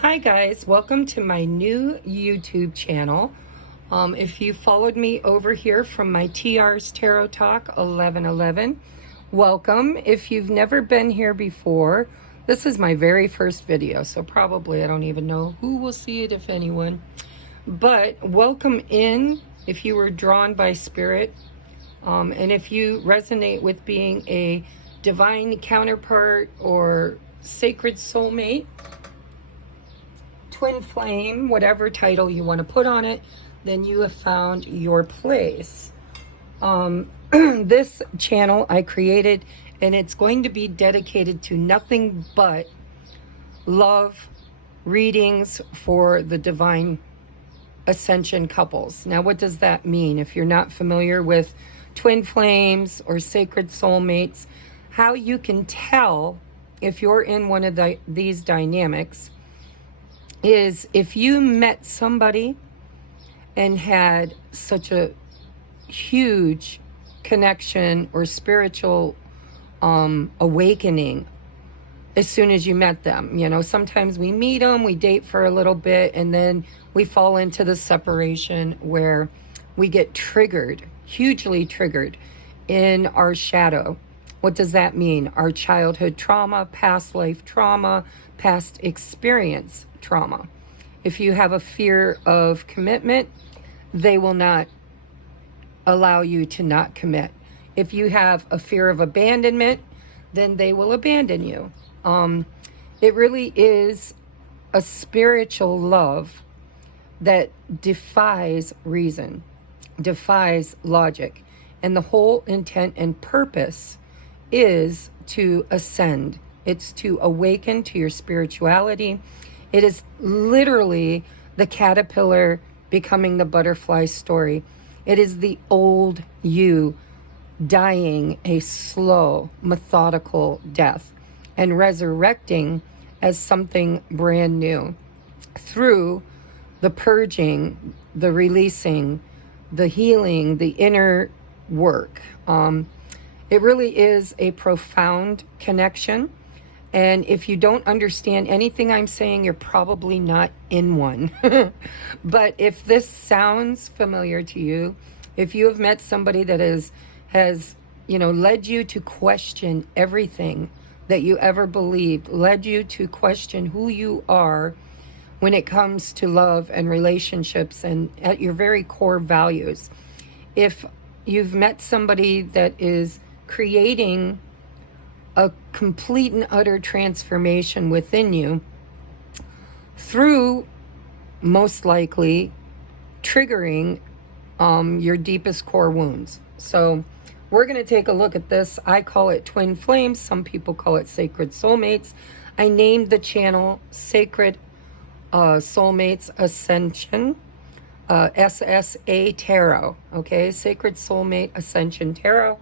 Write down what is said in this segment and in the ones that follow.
Hi guys, welcome to my new YouTube channel. If you followed me over here from my TR's Tarot Talk 1111, welcome. If you've never been here before, this is my very first video, so probably I don't even know who will see it, if anyone. But welcome in if you were drawn by spirit, and if you resonate with being a divine counterpart or sacred soulmate, twin flame, whatever title you want to put on it, then you have found your place. This channel I created, and it's going to be dedicated to nothing but love readings for the divine ascension couples. Now, what does that mean? If you're not familiar with twin flames or sacred soulmates, how you can tell if you're in one of these dynamics is if you met somebody and had such a huge connection or spiritual awakening as soon as you met them. You know, sometimes we meet them, we date for a little bit, and then we fall into the separation where we get triggered, hugely triggered in our shadow. What does that mean? Our childhood trauma, past life trauma, past experience trauma. If you have a fear of commitment, they will not allow you to not commit. If you have a fear of abandonment, then they will abandon you. It really is a spiritual love that defies reason, defies logic. And the whole intent and purpose is to ascend. It's to awaken to your spirituality. It is literally the caterpillar becoming the butterfly story. It is the old you dying a slow, methodical death and resurrecting as something brand new through the purging, the releasing, the healing, the inner work. It really is a profound connection. And if you don't understand anything I'm saying, you're probably not in one. But if this sounds familiar to you, if you have met somebody that has led you to question everything that you ever believed, led you to question who you are when it comes to love and relationships and at your very core values. If you've met somebody that is creating a complete and utter transformation within you through, most likely, triggering your deepest core wounds. So we're going to take a look at this. I call it twin flames. Some people call it sacred soulmates. I named the channel Sacred Soulmates Ascension, SSA Tarot. Okay, Sacred Soulmate Ascension Tarot.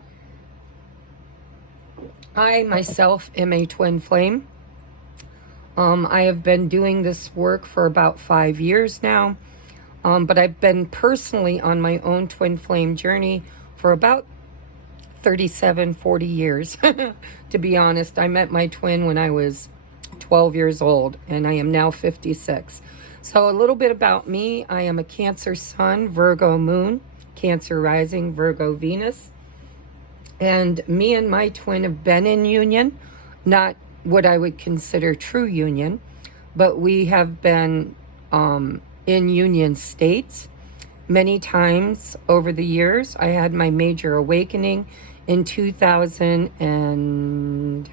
I myself am a twin flame. I have been doing this work for about 5 years now, but I've been personally on my own twin flame journey for about 37, 40 years. To be honest, I met my twin when I was 12 years old, and I am now 56. So a little bit about me. I am a Cancer Sun, Virgo Moon, Cancer Rising, Virgo Venus. And me and my twin have been in union, not what I would consider true union, but we have been in union states many times over the years. I had my major awakening in 2000 and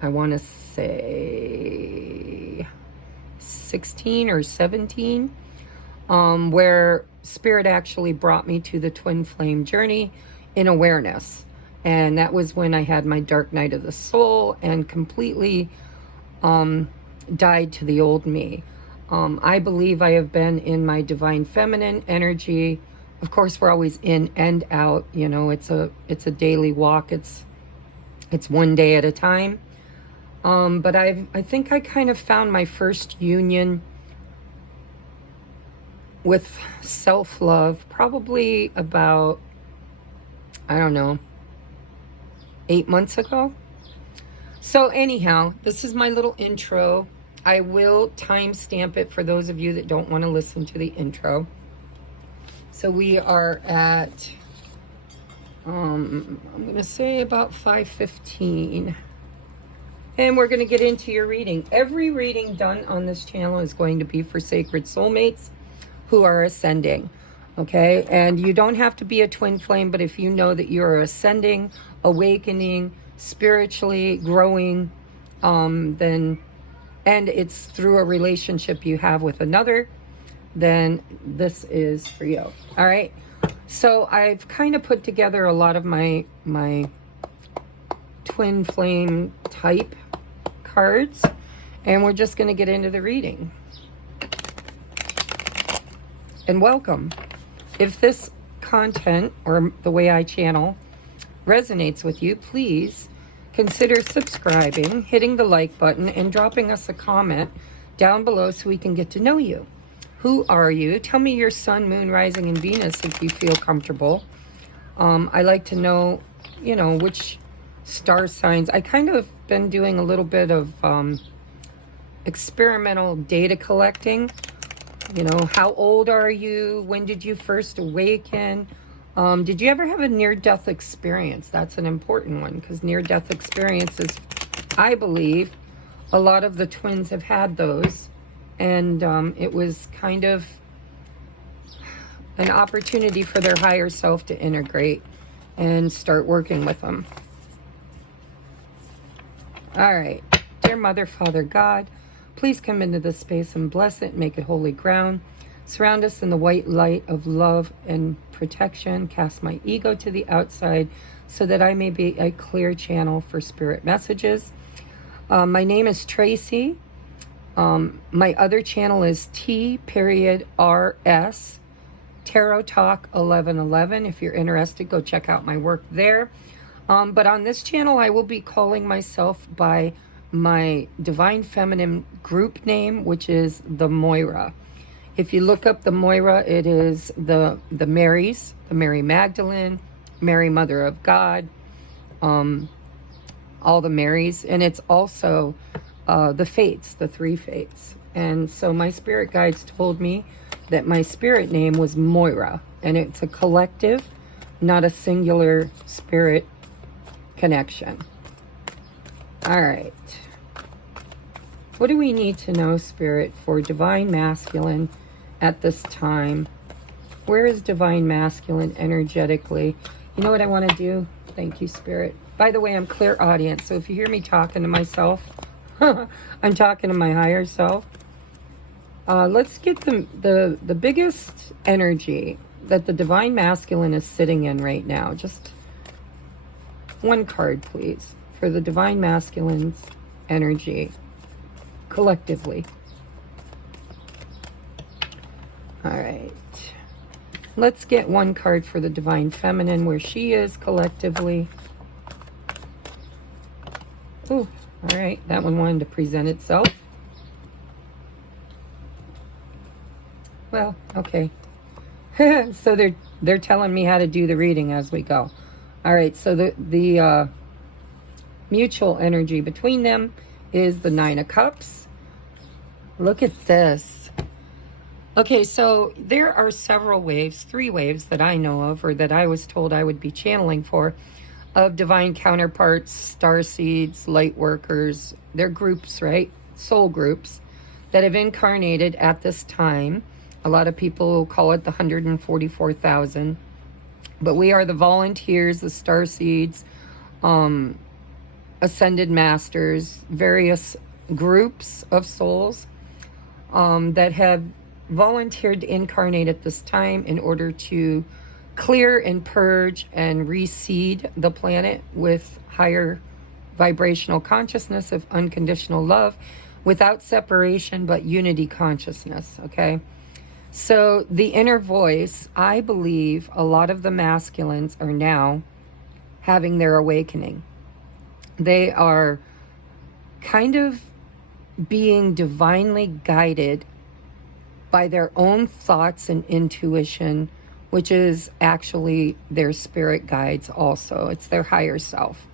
I want to say 16 or 17, where Spirit actually brought me to the twin flame journey in awareness. And that was when I had my dark night of the soul and completely died to the old me. I believe I have been in my divine feminine energy. Of course, we're always in and out. You know, it's a daily walk. It's one day at a time. But I think I kind of found my first union with self-love probably about, I don't know, 8 months ago. So anyhow, this is my little intro. I will timestamp it for those of you that don't want to listen to the intro. So we are at, I'm going to say about 5:15. And we're going to get into your reading. Every reading done on this channel is going to be for sacred soulmates who are ascending. Okay? And you don't have to be a twin flame, but if you know that you're ascending, awakening, spiritually growing, then, and it's through a relationship you have with another, then this is for you. All right? So I've kind of put together a lot of my twin flame type cards, and we're just going to get into the reading. And welcome. If this content or the way I channel resonates with you, please consider subscribing, hitting the like button, and dropping us a comment down below so we can get to know you. Who are you? Tell me your sun, moon, rising, and Venus if you feel comfortable. I like to know, you know, which star signs. I kind of been doing a little bit of experimental data collecting. You know, how old are you? When did you first awaken? Did you ever have a near-death experience? That's an important one, because near-death experiences, I believe, a lot of the twins have had those. And it was kind of an opportunity for their higher self to integrate and start working with them. All right. Dear Mother, Father, God, please come into this space and bless it, make it holy ground. Surround us in the white light of love and protection. Cast my ego to the outside so that I may be a clear channel for spirit messages. My name is TRACIE. My other channel is T.RS, Tarot Talk 1111. If you're interested, go check out my work there. But on this channel, I will be calling myself by my Divine Feminine group name, which is the Moira. If you look up the Moira, it is the Marys, the Mary Magdalene, Mary Mother of God, all the Marys, and it's also the Fates, the three Fates. And so my spirit guides told me that my spirit name was Moira, and it's a collective, not a singular spirit connection. All right. What do we need to know, Spirit, for Divine Masculine at this time? Where is Divine Masculine energetically? You know what I want to do? Thank you, Spirit. By the way, I'm clairaudient, so if you hear me talking to myself, I'm talking to my higher self. Let's get the biggest energy that the Divine Masculine is sitting in right now. Just one card, please, for the Divine Masculine's energy collectively. All right. Let's get one card for the Divine Feminine, where she is collectively. Ooh, all right. That one wanted to present itself. Well, okay. So they're telling me how to do the reading as we go. All right, so the mutual energy between them is the Nine of Cups. Look at this. Okay, so there are several waves, 3 waves that I know of, or that I was told I would be channeling for, of divine counterparts, starseeds, light workers. They're groups, right? Soul groups that have incarnated at this time. A lot of people call it the 144,000. But we are the volunteers, the starseeds, ascended masters, various groups of souls that have volunteered to incarnate at this time in order to clear and purge and reseed the planet with higher vibrational consciousness of unconditional love without separation but unity consciousness, okay? So the inner voice, I believe a lot of the masculines are now having their awakening. They are kind of being divinely guided by their own thoughts and intuition, which is actually their spirit guides also. It's their higher self.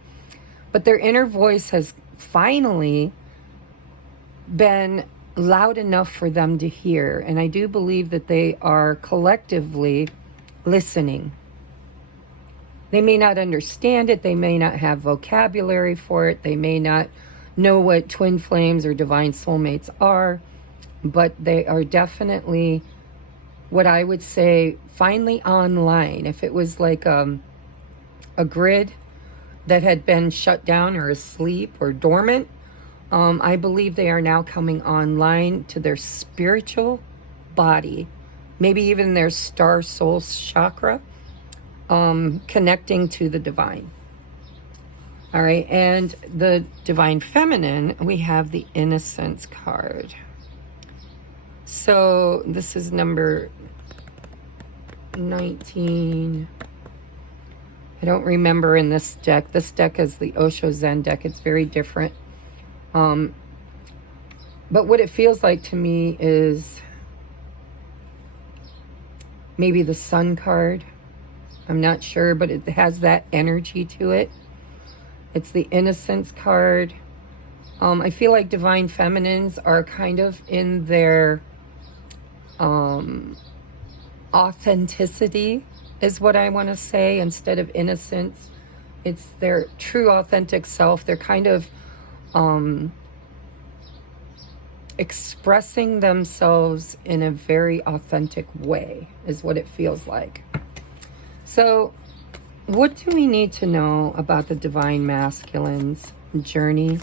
But their inner voice has finally been loud enough for them to hear. And I do believe that they are collectively listening. They may not understand it. They may not have vocabulary for it. They may not know what twin flames or divine soulmates are. But they are definitely, what I would say, finally online. If it was like a grid that had been shut down or asleep or dormant, I believe they are now coming online to their spiritual body, maybe even their star soul chakra, connecting to the divine. All right, and the divine feminine, we have the innocence card. So this is number 19. I don't remember in this deck. This deck is the Osho Zen deck. It's very different. But what it feels like to me is maybe the Sun card. I'm not sure, but it has that energy to it. It's the Innocence card. I feel like divine feminines are kind of in their authenticity is what I want to say. Instead of innocence, it's their true authentic self. They're kind of expressing themselves in a very authentic way is what it feels like. So what do we need to know about the divine masculine's journey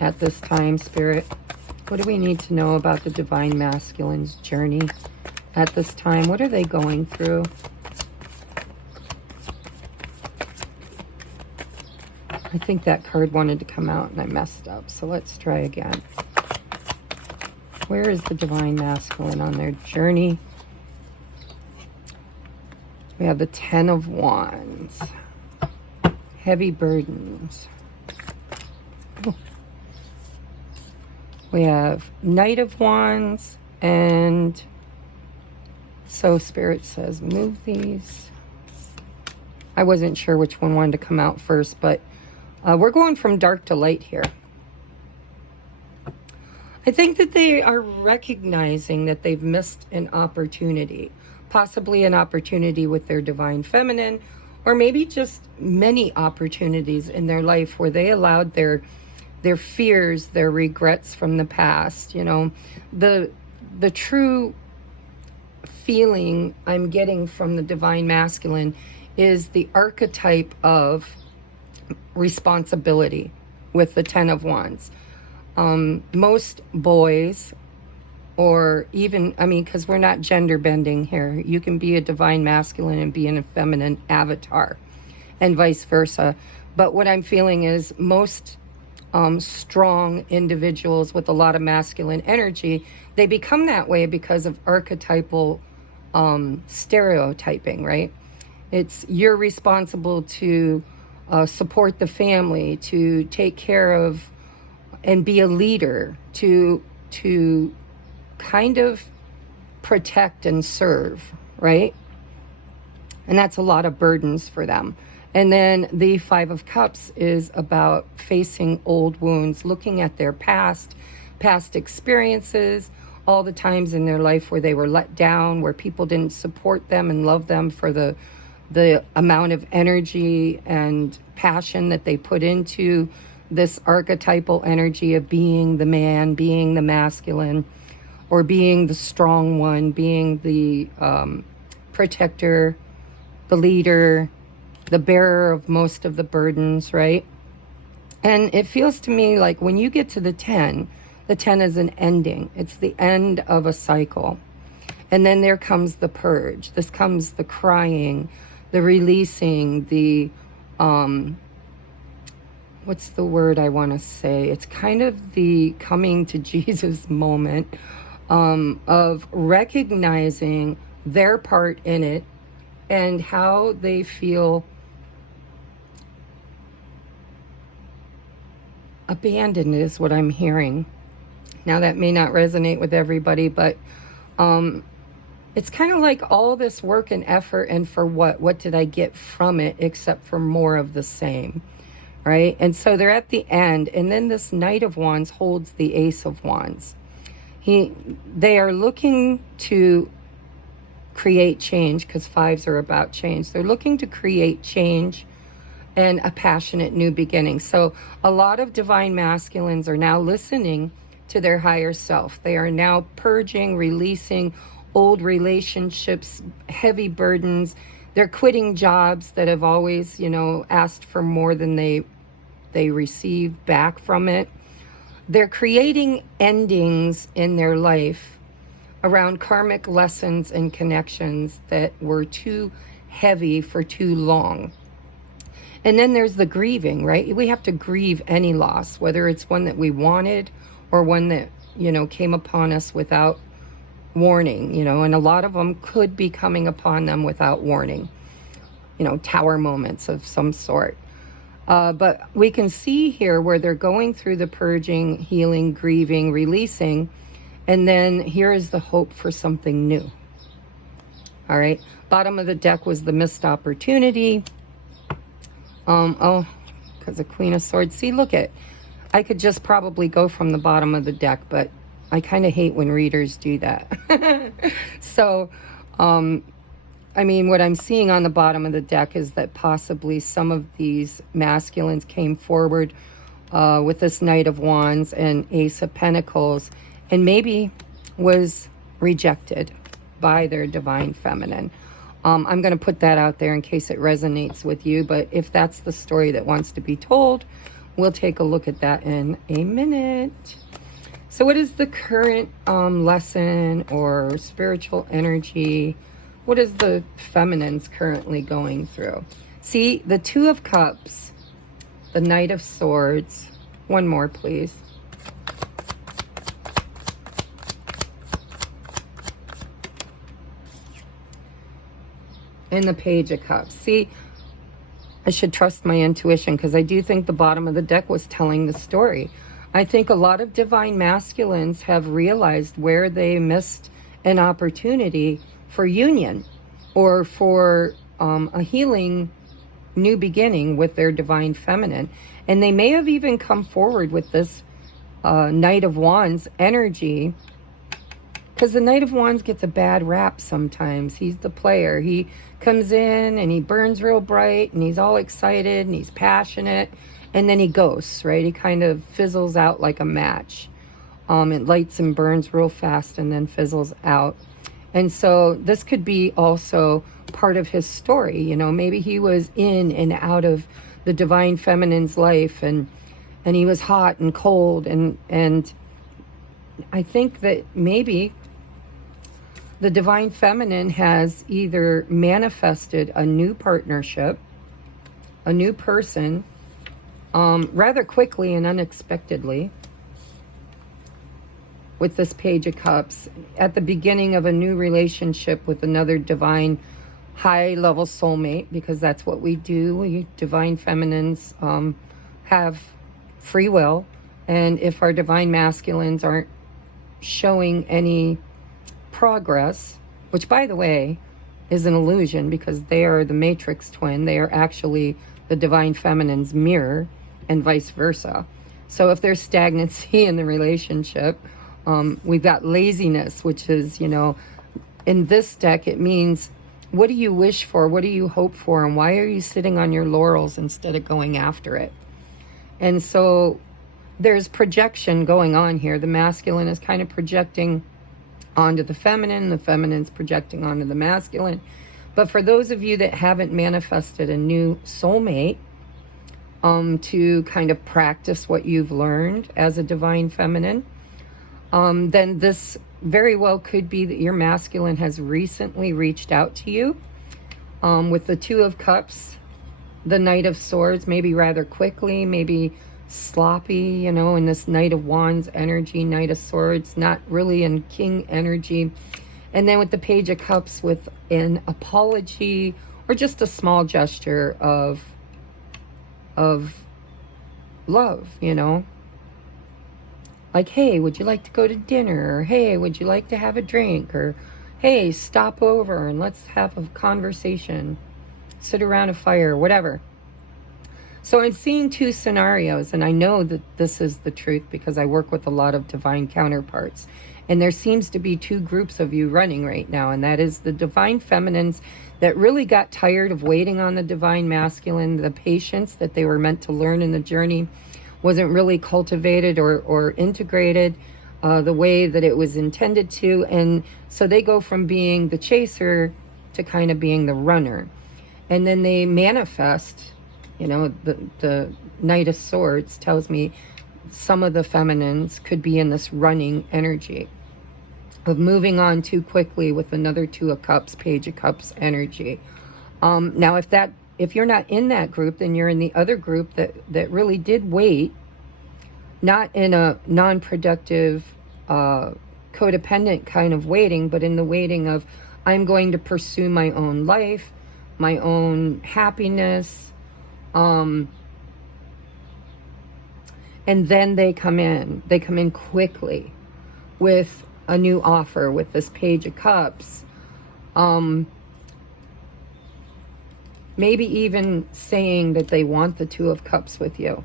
at this time, Spirit? What do we need to know about the divine masculine's journey at this time? What are they going through? I think that card wanted to come out and I messed up. So let's try again. Where is the divine masculine on their journey? We have the 10 of Wands. Heavy burdens. We have Knight of Wands. And so Spirit says, move these. I wasn't sure which one wanted to come out first, but we're going from dark to light here. I think that they are recognizing that they've missed an opportunity, possibly an opportunity with their divine feminine, or maybe just many opportunities in their life where they allowed their fears, their regrets from the past. You know, the true feeling I'm getting from the divine masculine is the archetype of responsibility with the 10 of Wands. Most boys, or even, I mean, because we're not gender bending here, you can be a divine masculine and be in a feminine avatar and vice versa. But what I'm feeling is most strong individuals with a lot of masculine energy, they become that way because of archetypal stereotyping, right? It's you're responsible to support the family, to take care of and be a leader, to kind of protect and serve, right? And that's a lot of burdens for them. And then the 5 of Cups is about facing old wounds, looking at their past experiences, all the times in their life where they were let down, where people didn't support them and love them for the amount of energy and passion that they put into this archetypal energy of being the man, being the masculine, or being the strong one, being the protector, the leader, the bearer of most of the burdens, right? And it feels to me like when you get to the 10 is an ending. It's the end of a cycle. And then there comes the purge. This comes the crying, the releasing, the what's the word I want to say? It's kind of the coming to Jesus moment of recognizing their part in it and how they feel abandoned is what I'm hearing. Now that may not resonate with everybody, but it's kind of like all this work and effort, and for what? What did I get from it except for more of the same? right? And so they're at the end, and then this Knight of Wands holds the Ace of Wands. They are looking to create change, because fives are about change. They're looking to create change and a passionate new beginning. So a lot of divine masculines are now listening to their higher self. They are now purging, releasing old relationships, heavy burdens. They're quitting jobs that have always, you know, asked for more than they receive back from it. They're creating endings in their life around karmic lessons and connections that were too heavy for too long. And then there's the grieving, right? We have to grieve any loss, whether it's one that we wanted or one that, you know, came upon us without warning, you know, and a lot of them could be coming upon them without warning, you know, tower moments of some sort. But we can see here where they're going through the purging, healing, grieving, releasing, and then here is the hope for something new. All right. Bottom of the deck was the missed opportunity. Because the Queen of Swords. See, look at, I could just probably go from the bottom of the deck, but I kind of hate when readers do that. So, I mean, what I'm seeing on the bottom of the deck is that possibly some of these masculines came forward with this Knight of Wands and Ace of Pentacles, and maybe was rejected by their divine feminine. I'm going to put that out there in case it resonates with you, but if that's the story that wants to be told, we'll take a look at that in a minute. So what is the current lesson or spiritual energy? What is the feminines currently going through? See, the Two of Cups, the Knight of Swords. One more, please. And the Page of Cups. See, I should trust my intuition, because I do think the bottom of the deck was telling the story. I think a lot of divine masculines have realized where they missed an opportunity for union or for a healing new beginning with their divine feminine. And they may have even come forward with this Knight of Wands energy, because the Knight of Wands gets a bad rap sometimes. He's the player. He comes in and he burns real bright and he's all excited and he's passionate, and then he ghosts, right? He kind of fizzles out like a match. It lights and burns real fast and then fizzles out. And so this could be also part of his story. You know, maybe he was in and out of the divine feminine's life, and he was hot and cold, and I think that maybe the divine feminine has either manifested a new partnership, a new person, rather quickly and unexpectedly, with this Page of Cups, at the beginning of a new relationship with another divine high-level soulmate, because that's what we do. We divine feminines have free will, and if our divine masculines aren't showing any progress, which, by the way, is an illusion, because they are the matrix twin. They are actually the divine feminine's mirror, and vice versa. So if there's stagnancy in the relationship, we've got laziness, which is, you know, in this deck, it means, what do you wish for? What do you hope for? And why are you sitting on your laurels instead of going after it? And so there's projection going on here. The masculine is kind of projecting onto the feminine's projecting onto the masculine. But for those of you that haven't manifested a new soulmate, to kind of practice what you've learned as a divine feminine, then this very well could be that your masculine has recently reached out to you, with the Two of Cups, the Knight of Swords, maybe rather quickly, maybe sloppy, you know, in this Knight of Wands energy, Knight of Swords, not really in King energy. And then with the Page of Cups, with an apology or just a small gesture of love, you know, like, hey, would you like to go to dinner? Or, hey, would you like to have a drink? Or, hey, stop over and let's have a conversation, sit around a fire, whatever. So I'm seeing two scenarios, and I know that this is the truth because I work with a lot of divine counterparts. And there seems to be two groups of you running right now, and that is the divine feminines that really got tired of waiting on the divine masculine. The patience that they were meant to learn in the journey wasn't really cultivated or integrated the way that it was intended to. And so they go from being the chaser to kind of being the runner. And then they manifest. You know, the Knight of Swords tells me some of the feminines could be in this running energy of moving on too quickly with another Two of Cups, Page of Cups energy. Now, if you're not in that group, then you're in the other group that really did wait, not in a non-productive, codependent kind of waiting, but in the waiting of, I'm going to pursue my own life, my own happiness. And then they come in quickly with a new offer with this Page of Cups. Maybe even saying that they want the Two of Cups with you.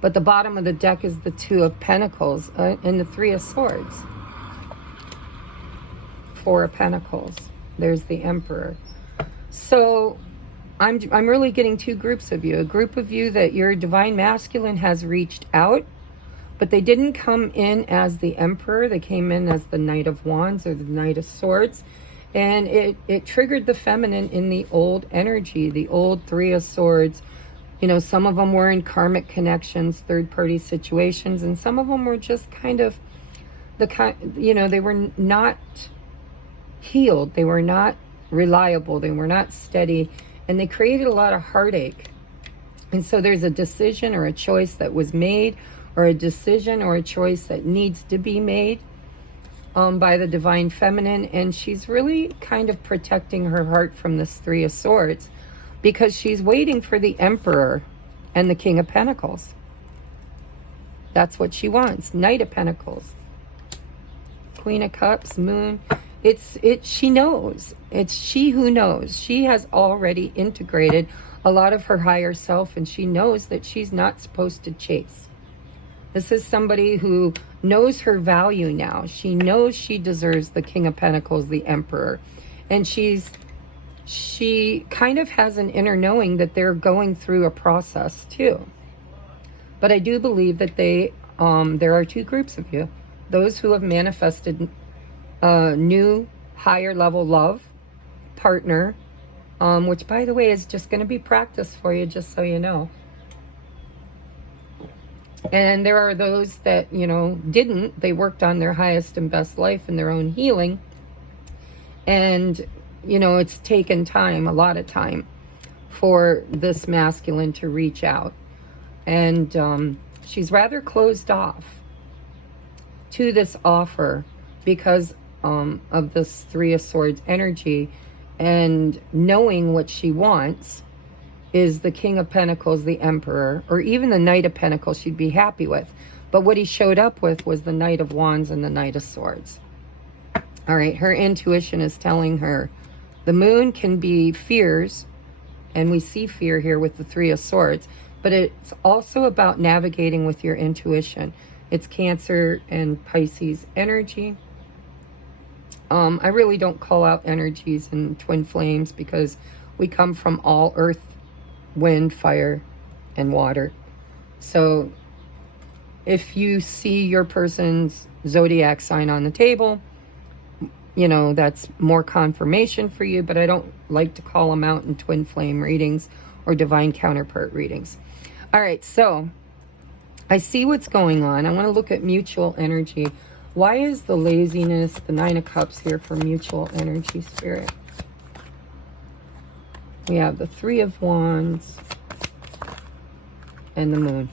But the bottom of the deck is the Two of Pentacles and the Three of Swords. Four of Pentacles. There's the Emperor. So I'm really getting two groups of you. A group of you that your divine masculine has reached out, but they didn't come in as the Emperor. They came in as the Knight of Wands or the Knight of Swords. And it triggered the feminine in the old energy, the old Three of Swords. You know, some of them were in karmic connections, third-party situations, and some of them were just kind of they were not healed. They were not reliable. They were not steady. And they created a lot of heartache. And so there's a decision or a choice that was made, or a decision or a choice that needs to be made by the divine feminine. And she's really kind of protecting her heart from this Three of Swords because she's waiting for the Emperor and the King of Pentacles. That's what she wants. Knight of Pentacles. Queen of Cups, Moon. She knows. It's she who knows. She has already integrated a lot of her higher self, and she knows that she's not supposed to chase. This is somebody who knows her value now. She knows she deserves the King of Pentacles, the Emperor. And she kind of has an inner knowing that they're going through a process too. But I do believe that there are two groups of you. Those who have manifested new higher level love partner, which by the way is just going to be practice for you, just so you know. And there are those that, didn't. They worked on their highest and best life and their own healing. And, it's taken time, a lot of time, for this masculine to reach out. And she's rather closed off to this offer because of this Three of Swords energy, and knowing what she wants is the King of Pentacles, the Emperor, or even the Knight of Pentacles she'd be happy with. But what he showed up with was the Knight of Wands and the Knight of Swords. All right, her intuition is telling her the Moon can be fears, and we see fear here with the Three of Swords, but it's also about navigating with your intuition. It's Cancer and Pisces energy. I really don't call out energies in twin flames because we come from all earth, wind, fire, and water. So if you see your person's zodiac sign on the table, that's more confirmation for you, but I don't like to call them out in twin flame readings or divine counterpart readings. All right, so I see what's going on. I want to look at mutual energy. Why is the laziness, the Nine of Cups here for mutual energy, Spirit? We have the Three of Wands and the Moon.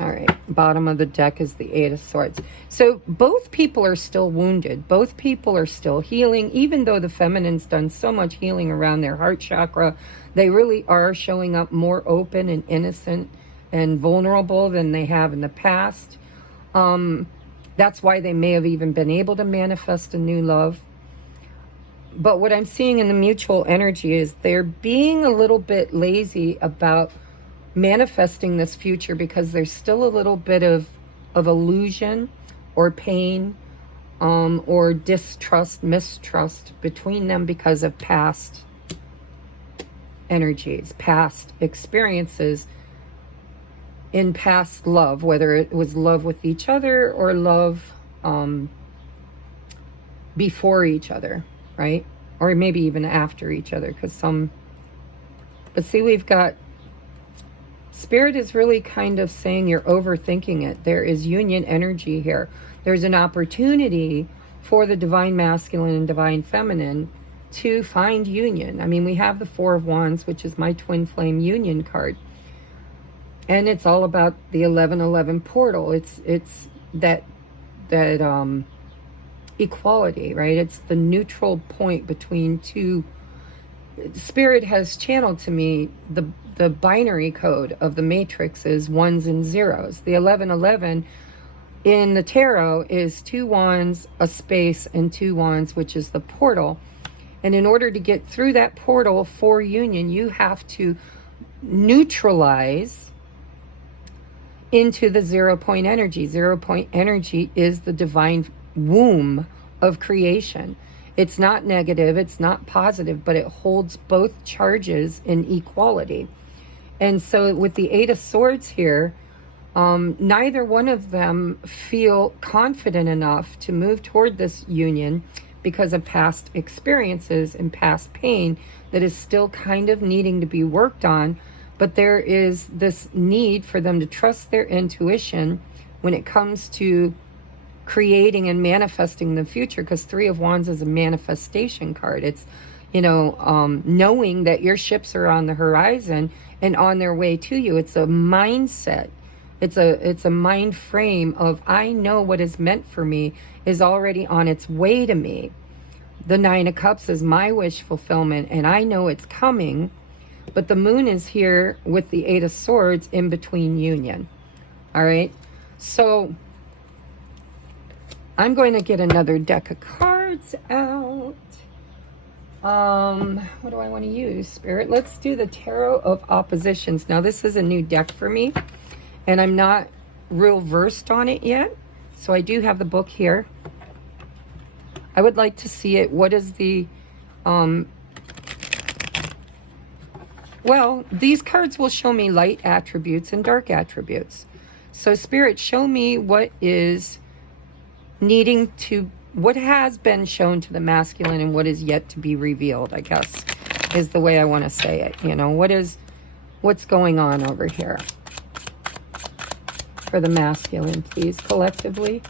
All right, bottom of the deck is the Eight of Swords. So both people are still wounded. Both people are still healing. Even though the feminine's done so much healing around their heart chakra, they really are showing up more open and innocent and vulnerable than they have in the past. That's why they may have even been able to manifest a new love. But what I'm seeing in the mutual energy is they're being a little bit lazy about manifesting this future because there's still a little bit of illusion or pain, or distrust, mistrust between them because of past energies, past experiences in past love, whether it was love with each other or love before each other, right? Or maybe even after each other, because some, but see, we've got, Spirit is really kind of saying you're overthinking it. There is union energy here. There's an opportunity for the divine masculine and divine feminine to find union. I mean, we have the Four of Wands, which is my twin flame union card. And it's all about the 1111 portal. It's that equality, right? It's the neutral point between two. Spirit has channeled to me the binary code of the matrix is ones and zeros. The 1111 in the tarot is 2 wands, a space, and 2 wands, which is the portal. And in order to get through that portal for union, you have to neutralize into the 0 point energy. 0 point energy is the divine womb of creation. It's not negative, it's not positive, but it holds both charges in equality. And so with the Eight of Swords here, neither one of them feel confident enough to move toward this union because of past experiences and past pain that is still kind of needing to be worked on. But there is this need for them to trust their intuition when it comes to creating and manifesting the future, because 3 of Wands is a manifestation card. It's, you know, knowing that your ships are on the horizon and on their way to you. It's a mindset. It's a mind frame of, I know what is meant for me is already on its way to me. The 9 of Cups is my wish fulfillment, and I know it's coming. But the moon is here with the 8 of Swords in between union. All right. So I'm going to get another deck of cards out. What do I want to use, Spirit? Let's do the Tarot of Oppositions. Now, this is a new deck for me, and I'm not real versed on it yet. So I do have the book here. I would like to see it. What is the... well, these cards will show me light attributes and dark attributes. So, Spirit, show me what is needing to... what has been shown to the masculine and what is yet to be revealed, I guess, is the way I want to say it. You know, what's going on over here for the masculine, please, collectively.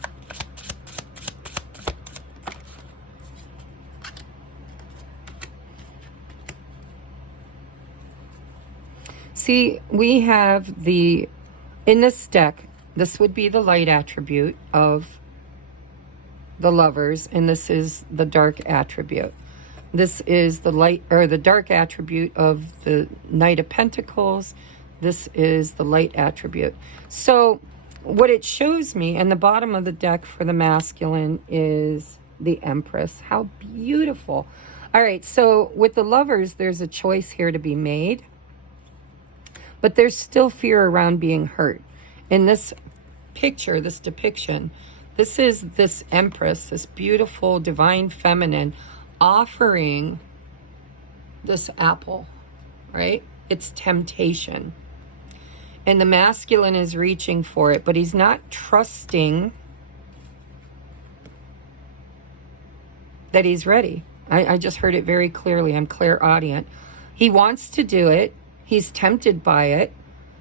See, we have in this deck, this would be the light attribute of the Lovers, and this is the dark attribute. This is the light, or the dark attribute of the Knight of Pentacles. This is the light attribute. So what it shows me, and the bottom of the deck for the masculine is the Empress. How beautiful. All right, so with the Lovers, there's a choice here to be made, but there's still fear around being hurt. In this picture, this depiction, this is this Empress, this beautiful divine feminine, offering this apple, right? It's temptation. And the masculine is reaching for it, but he's not trusting that he's ready. I just heard it very clearly. I'm clairaudient. He wants to do it. He's tempted by it.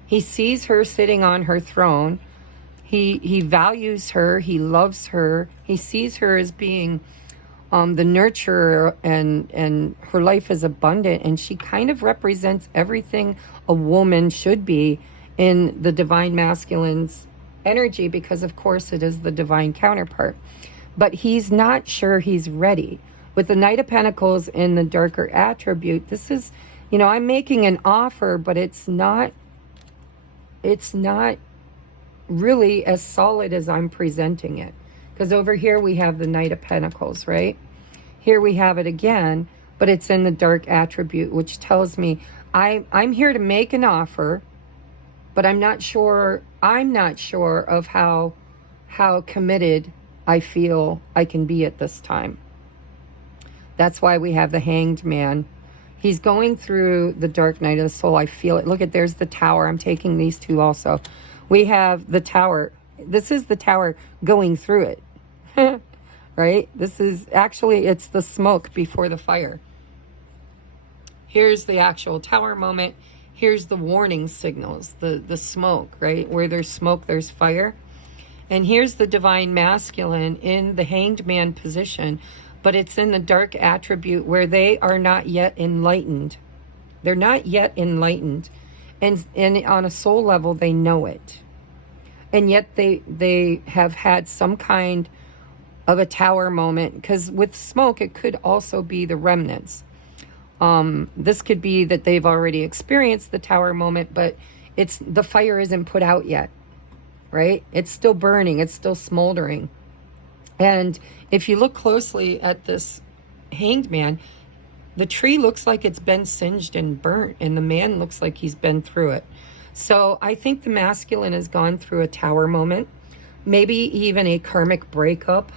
He sees her sitting on her throne. He values her. He loves her. He sees her as being the nurturer, and her life is abundant. And she kind of represents everything a woman should be in the divine masculine's energy, because of course it is the divine counterpart. But he's not sure he's ready. With the Knight of Pentacles in the darker attribute, this is, you know, I'm making an offer, but it's not really as solid as I'm presenting it. Because over here we have the Knight of Pentacles, right? Here we have it again, but it's in the dark attribute, which tells me I'm here to make an offer, but I'm not sure of how committed I feel I can be at this time. That's why we have the Hanged Man. He's going through the dark night of the soul. I feel it. Look at, there's the Tower. I'm taking these two also. We have the Tower. This is the Tower going through it. Right? This is actually, it's the smoke before the fire. Here's the actual Tower moment. Here's the warning signals, the smoke, right? Where there's smoke, there's fire. And here's the Divine Masculine in the Hanged Man position, but it's in the dark attribute where they are not yet enlightened. They're not yet enlightened. And on a soul level, they know it. And yet they have had some kind of a Tower moment, because with smoke, it could also be the remnants. This could be that they've already experienced the Tower moment, but the fire isn't put out yet, right? It's still burning. It's still smoldering. And if you look closely at this Hanged Man, the tree looks like it's been singed and burnt, and the man looks like he's been through it. So I think the masculine has gone through a Tower moment, maybe even a karmic breakup.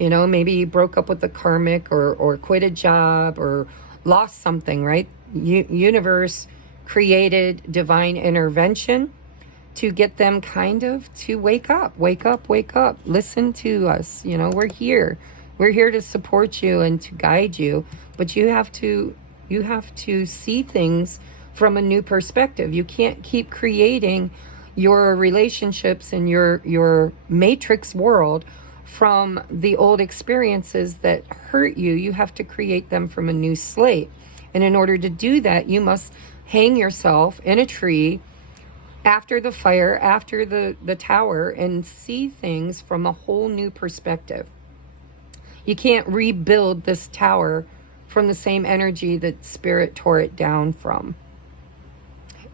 You know, maybe you broke up with the karmic, or quit a job, or lost something, right? Universe created divine intervention to get them kind of to wake up, listen to us. You know, we're here to support you and to guide you, but you have to see things from a new perspective. You can't keep creating your relationships and your matrix world from the old experiences that hurt you. You have to create them from a new slate. And in order to do that, you must hang yourself in a tree after the fire, after the Tower, and see things from a whole new perspective. You can't rebuild this Tower from the same energy that Spirit tore it down from.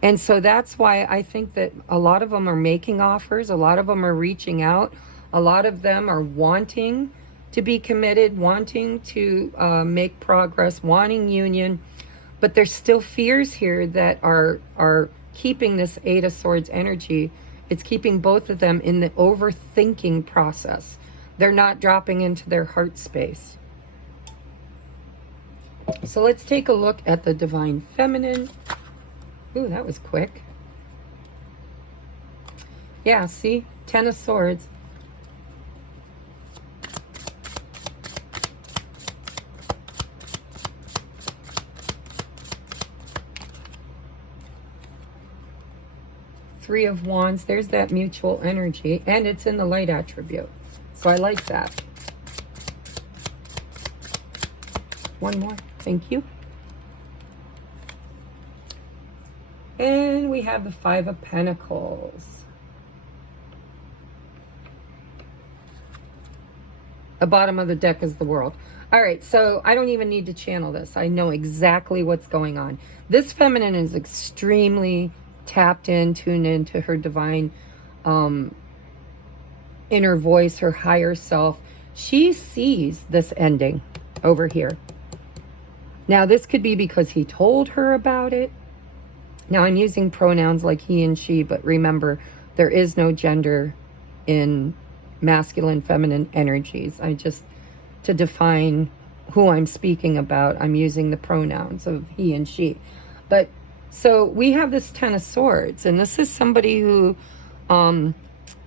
And so that's why I think that a lot of them are making offers. A lot of them are reaching out. A lot of them are wanting to be committed, wanting to make progress, wanting union. But there's still fears here that are keeping this Eight of Swords energy. It's keeping both of them in the overthinking process. They're not dropping into their heart space. So let's take a look at the Divine Feminine. Ooh, that was quick. Yeah, see? 10 of Swords. Three of Wands. There's that mutual energy, and it's in the light attribute. So I like that. One more. Thank you. And we have the Five of Pentacles. The bottom of the deck is the World. All right, so I don't even need to channel this. I know exactly what's going on. This feminine is extremely tapped in, tuned into her divine inner voice, her higher self. She sees this ending over here. Now, this could be because he told her about it. Now, I'm using pronouns like he and she, but remember, there is no gender in masculine, feminine energies. To define who I'm speaking about, I'm using the pronouns of he and she. But so we have this Ten of Swords, and this is somebody who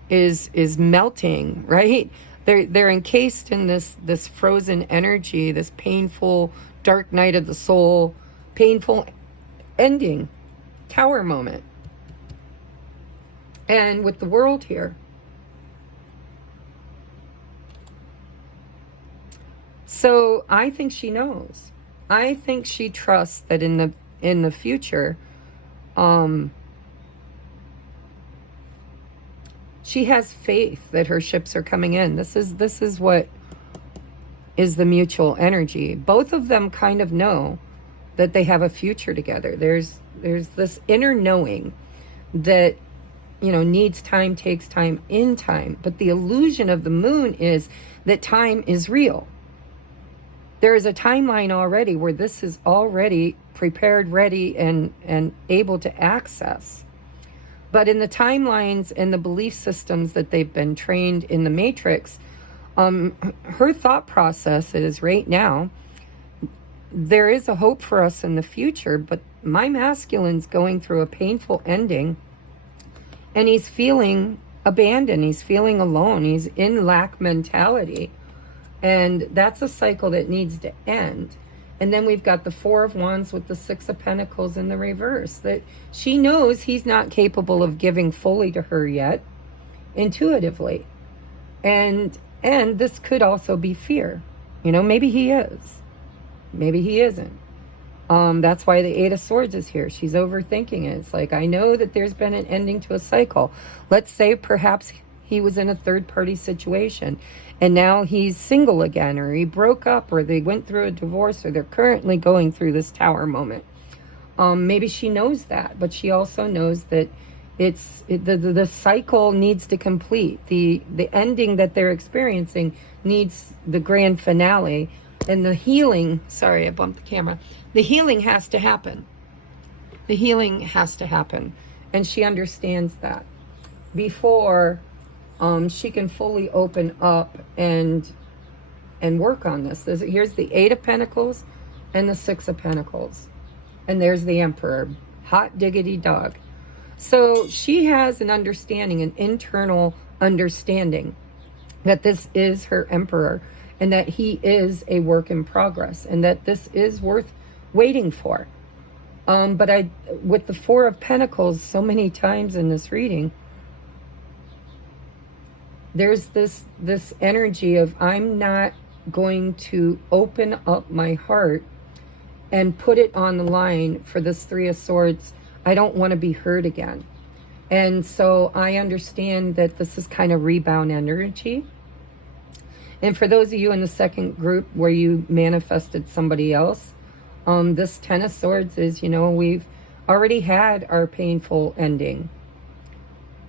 is melting, right? They're encased in this frozen energy, this painful dark night of the soul, painful ending, Tower moment. And with the World here. So I think she knows. I think she trusts that in the future, she has faith that her ships are coming in. This is what is the mutual energy. Both of them kind of know that they have a future together. There's this inner knowing that, you know, needs time, takes time, in time. But the illusion of the moon is that time is real. There is a timeline already where this is already prepared, ready, and able to access. But in the timelines and the belief systems that they've been trained in the Matrix, her thought process is right now, there is a hope for us in the future, but my masculine's going through a painful ending, and he's feeling abandoned, he's feeling alone, he's in lack mentality, and that's a cycle that needs to end. And then we've got the Four of Wands with the Six of Pentacles in the reverse, that she knows he's not capable of giving fully to her yet, intuitively. And this could also be fear. You know, maybe he is. Maybe he isn't. That's why the Eight of Swords is here. She's overthinking it. It's like, I know that there's been an ending to a cycle. Let's say perhaps he was in a third-party situation, and now he's single again, or he broke up, or they went through a divorce, or they're currently going through this Tower moment. Maybe she knows that, but she also knows that the cycle needs to complete. The ending that they're experiencing needs the grand finale, and the healing, sorry, I bumped the camera. The healing has to happen. The healing has to happen. And she understands that before she can fully open up and work on this. Here's the Eight of Pentacles and the Six of Pentacles. And there's the Emperor. Hot diggity dog. So she has an understanding, an internal understanding that this is her Emperor, and that he is a work in progress, and that this is worth waiting for. But with the Four of Pentacles, so many times in this reading, there's this energy of, I'm not going to open up my heart and put it on the line for this Three of Swords. I don't want to be hurt again. And so I understand that this is kind of rebound energy. And for those of you in the second group where you manifested somebody else, this Ten of Swords is, you know, we've already had our painful ending.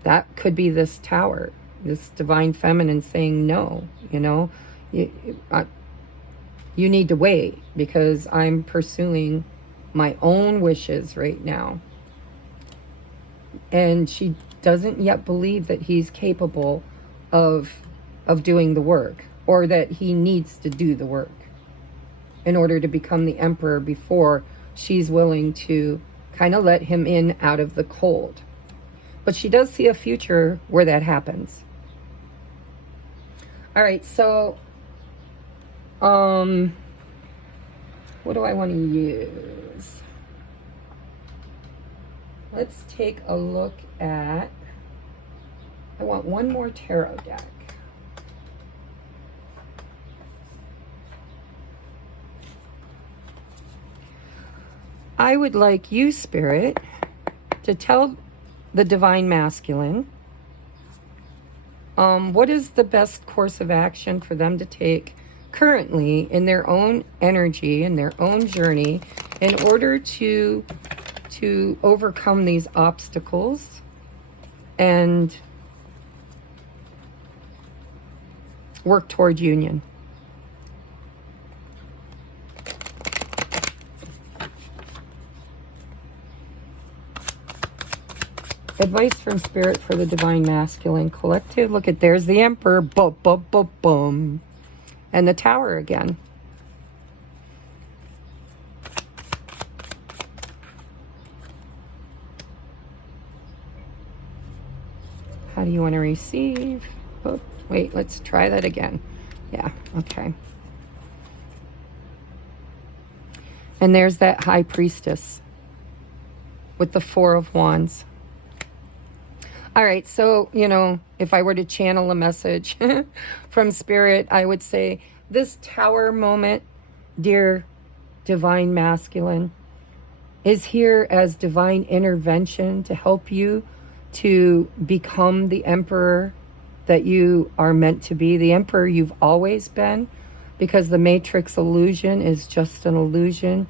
That could be this Tower, this Divine Feminine saying, no, you know, you need to wait, because I'm pursuing my own wishes right now. And she doesn't yet believe that he's capable of doing the work, or that he needs to do the work in order to become the Emperor before she's willing to kind of let him in out of the cold. But she does see a future where that happens. All right, so what do I want to use? Let's take a look at, I want one more tarot deck. I would like you, Spirit, to tell the Divine Masculine what is the best course of action for them to take currently in their own energy, in their own journey, in order to overcome these obstacles and work toward union. Advice from Spirit for the Divine Masculine Collective. Look at, there's the Emperor. Boom, boom, boom, boom. And the Tower again. How do you want to receive? Oh, wait, let's try that again. Yeah, okay. And there's that High Priestess with the Four of Wands. All right, so, you know, if I were to channel a message from Spirit, I would say this Tower moment, dear Divine Masculine, is here as divine intervention to help you to become the Emperor that you are meant to be, the Emperor you've always been, because the Matrix illusion is just an illusion.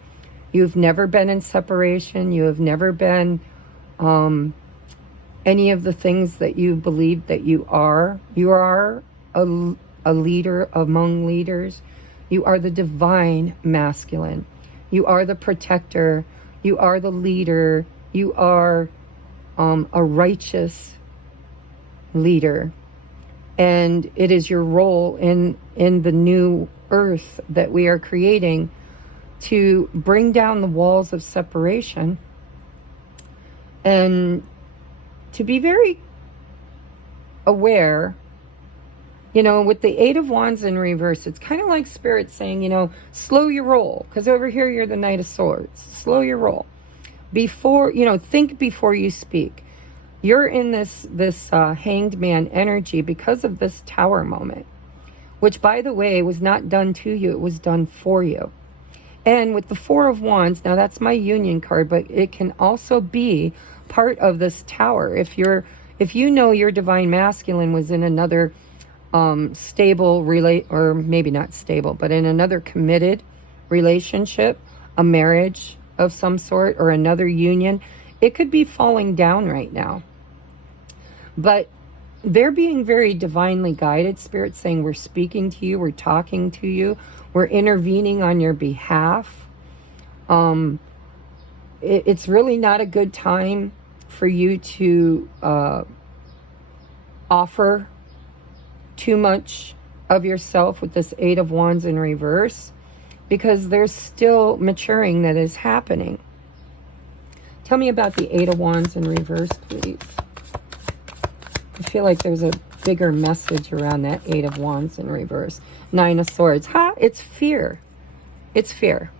You've never been in separation. You have never been any of the things that you believe that you are. You are a leader among leaders. You are the divine masculine. You are the protector. You are the leader. You are a righteous leader. And it is your role in the new earth that we are creating to bring down the walls of separation and to be very aware. You know, with the Eight of Wands in reverse, it's kind of like Spirit saying, you know, slow your roll. Because over here, you're the Knight of Swords. Slow your roll. Before, you know, think before you speak. You're in this hanged man energy because of this Tower moment. Which, by the way, was not done to you. It was done for you. And with the Four of Wands, now that's my union card, but it can also be part of this Tower. If you know your divine masculine was in another stable or maybe not stable, but in another committed relationship, a marriage of some sort, or another union, it could be falling down right now. But they're being very divinely guided. Spirit saying, we're speaking to you, we're talking to you, we're intervening on your behalf. It's really not a good time for you to offer too much of yourself with this Eight of Wands in reverse, because there's still maturing that is happening. Tell me about the Eight of Wands in reverse, please. I feel like there's a bigger message around that Eight of Wands in reverse. Nine of Swords. It's fear. It's fear.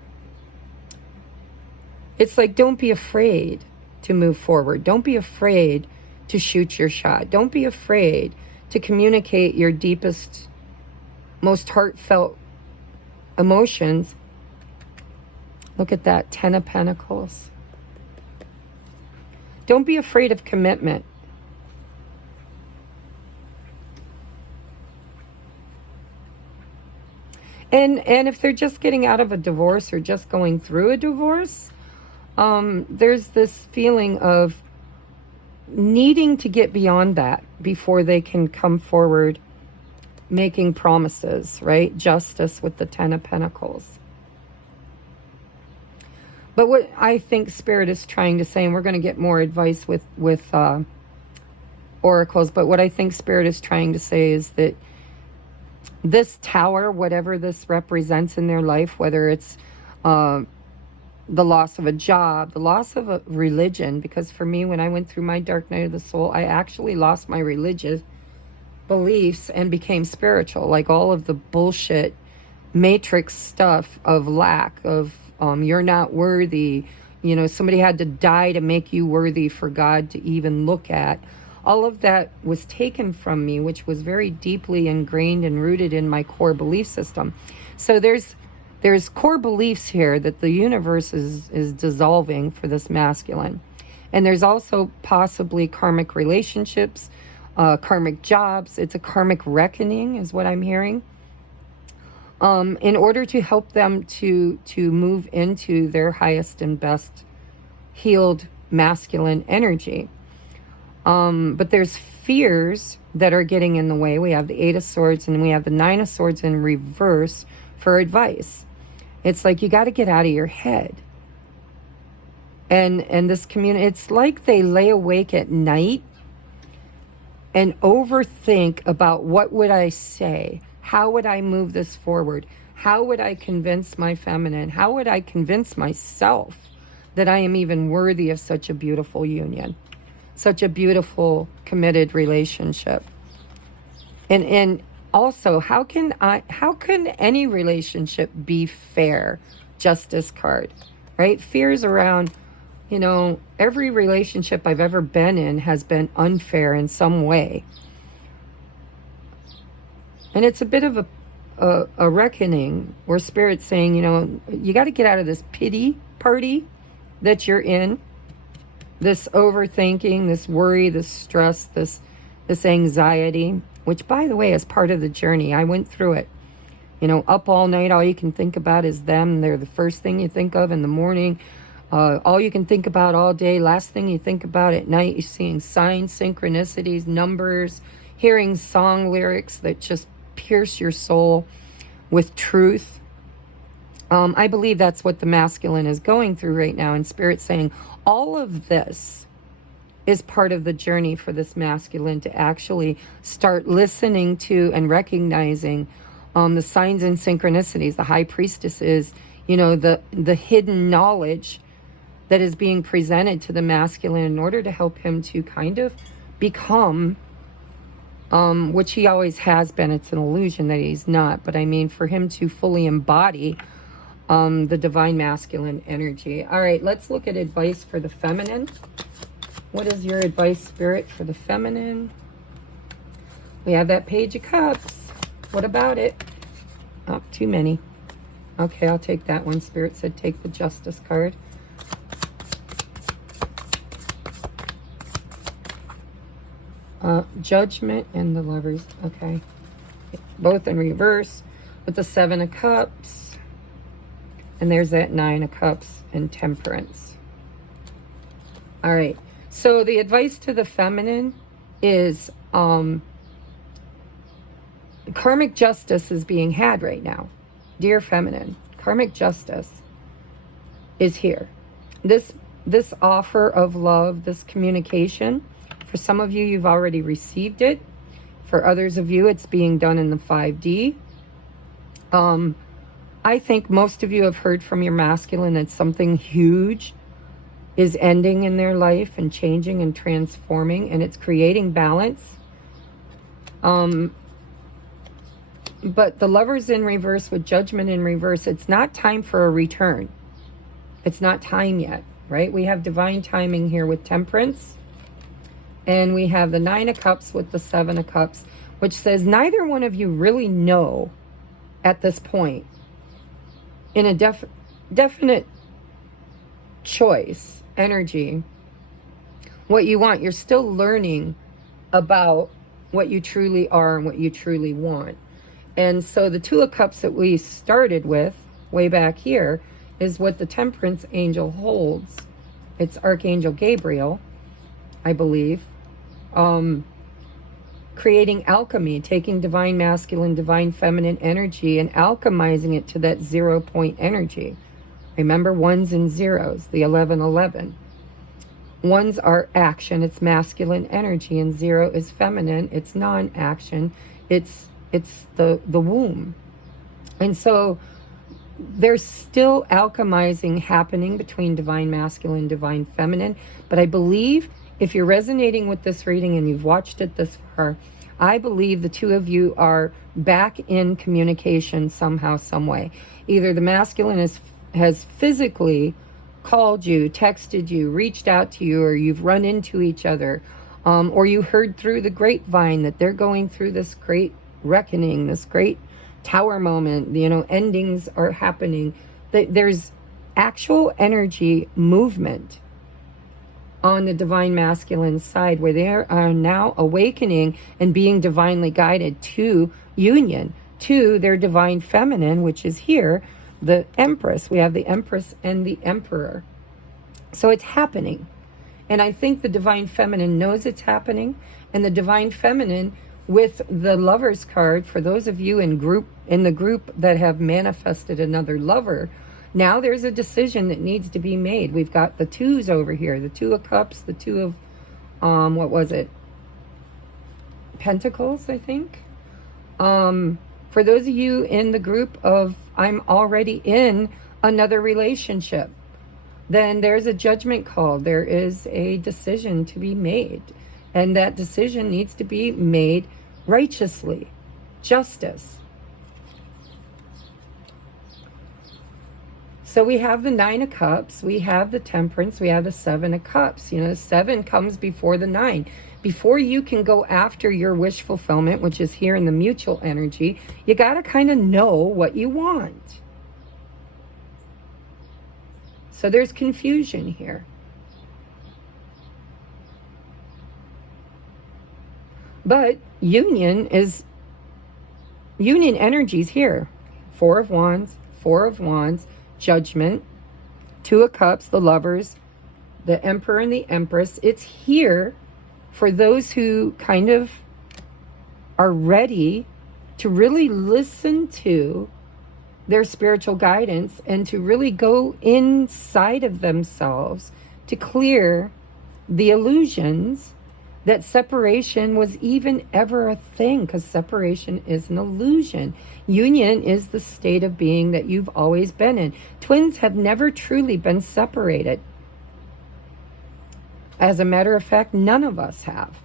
It's like, don't be afraid to move forward. Don't be afraid to shoot your shot. Don't be afraid to communicate your deepest, most heartfelt emotions. Look at that, Ten of Pentacles. Don't be afraid of commitment. And if they're just getting out of a divorce or just going through a divorce, there's this feeling of needing to get beyond that before they can come forward making promises, right? Justice with the Ten of Pentacles. But what I think Spirit is trying to say, and we're going to get more advice with oracles, but what I think Spirit is trying to say is that this Tower, whatever this represents in their life, whether it's the loss of a job, the loss of a religion, because for me, when I went through my dark night of the soul, I actually lost my religious beliefs and became spiritual. Like all of the bullshit matrix stuff of lack, of you're not worthy, you know, somebody had to die to make you worthy for God to even look at. All of that was taken from me, which was very deeply ingrained and rooted in my core belief system. So there's core beliefs here that the universe is dissolving for this masculine. And there's also possibly karmic relationships, karmic jobs. It's a karmic reckoning is what I'm hearing. In order to help them to move into their highest and best healed masculine energy. But there's fears that are getting in the way. We have the Eight of Swords and we have the Nine of Swords in reverse for advice. It's like you got to get out of your head. And this community, it's like they lay awake at night and overthink about what would I say? How would I move this forward? How would I convince my feminine? How would I convince myself that I am even worthy of such a beautiful union? Such a beautiful committed relationship. And also, how can any relationship be fair? Justice card, right? Fears around, you know, every relationship I've ever been in has been unfair in some way. And it's a bit of a reckoning where Spirit's saying, you know, you got to get out of this pity party that you're in. This overthinking, this worry, this stress, this anxiety, which, by the way, is part of the journey. I went through it. You know, up all night, all you can think about is them. They're the first thing you think of in the morning. All you can think about all day. Last thing you think about at night, you're seeing signs, synchronicities, numbers, hearing song lyrics that just pierce your soul. with truth. I believe that's what the masculine is going through right now. And Spirit's saying all of this is part of the journey for this masculine to actually start listening to and recognizing the signs and synchronicities. The high priestess is, the hidden knowledge that is being presented to the masculine in order to help him to kind of become, which he always has been. It's an illusion that he's not, but I mean for him to fully embody the divine masculine energy. All right, let's look at advice for the feminine. What is your advice, Spirit, for the feminine? We have that Page of Cups. What about it? Oh, too many. Okay, I'll take that one. Spirit said take the Justice card. Judgment and the Lovers. Okay. Both in reverse with the 7 of Cups. And there's that 9 of Cups and Temperance. All right. So the advice to the feminine is karmic justice is being had right now. Dear feminine, karmic justice is here. This offer of love, this communication, for some of you, you've already received it. For others of you, it's being done in the 5D. I think most of you have heard from your masculine that something huge is ending in their life and changing and transforming, and it's creating balance. But the Lovers in reverse with Judgment in reverse, it's not time for a return. It's not time yet, right? We have divine timing here with Temperance. And we have the 9 of Cups with the 7 of Cups, which says neither one of you really know at this point in a definite choice, energy, what you want. You're still learning about what you truly are and what you truly want. And so the 2 of Cups that we started with way back here is what the Temperance angel holds. It's Archangel Gabriel, I believe. Creating alchemy, taking divine masculine, divine feminine energy and alchemizing it to that 0 point energy. Remember, 1s and 0s, the 11-11. 1s are action, it's masculine energy, and 0 is feminine, it's non-action, it's the womb. And so there's still alchemizing happening between divine masculine, divine feminine, but I believe if you're resonating with this reading and you've watched it this far, I believe the 2 of you are back in communication somehow, some way. Either the masculine has physically called you, texted you, reached out to you, or you've run into each other, or you heard through the grapevine that they're going through this great reckoning, this great tower moment, endings are happening. There's actual energy movement on the divine masculine side where they are now awakening and being divinely guided to union, to their divine feminine, which is here, the Empress. We have the Empress and the Emperor. So it's happening. And I think the divine feminine knows it's happening. And the divine feminine with the Lovers card, for those of you in the group that have manifested another lover, now there's a decision that needs to be made. We've got the 2s over here, the 2 of Cups, the 2 of, what was it? Pentacles, I think. For those of you in the group of, I'm already in another relationship, then there's a judgment call. There is a decision to be made. And that decision needs to be made righteously. Justice. So we have the 9 of Cups, we have the Temperance, we have the 7 of Cups. 7 comes before the 9. Before you can go after your wish fulfillment, which is here in the mutual energy, you got to kind of know what you want. So there's confusion here. But union energy's here. 4 of Wands, 4 of Wands, Judgment, 2 of Cups, the Lovers, the Emperor and the Empress. It's here for those who kind of are ready to really listen to their spiritual guidance and to really go inside of themselves to clear the illusions that separation was even ever a thing, because separation is an illusion. Union is the state of being that you've always been in. Twins have never truly been separated. As a matter of fact, none of us have.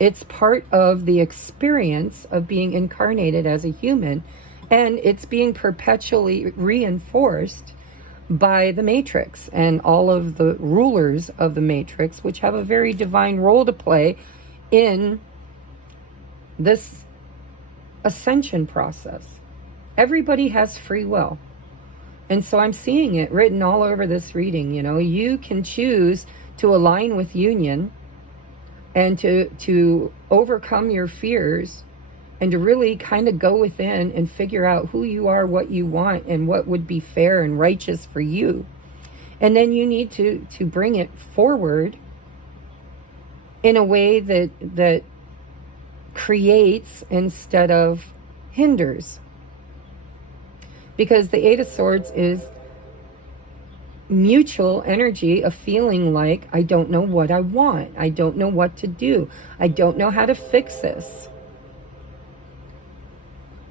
It's part of the experience of being incarnated as a human, and it's being perpetually reinforced by the Matrix and all of the rulers of the Matrix, which have a very divine role to play in this ascension process. Everybody has free will. And so I'm seeing it written all over this reading. You know, you can choose to align with union and to overcome your fears and to really kind of go within and figure out who you are, what you want, and what would be fair and righteous for you. And then you need to bring it forward in a way that creates instead of hinders. Because the Eight of Swords is mutual energy of feeling like, I don't know what I want. I don't know what to do. I don't know how to fix this.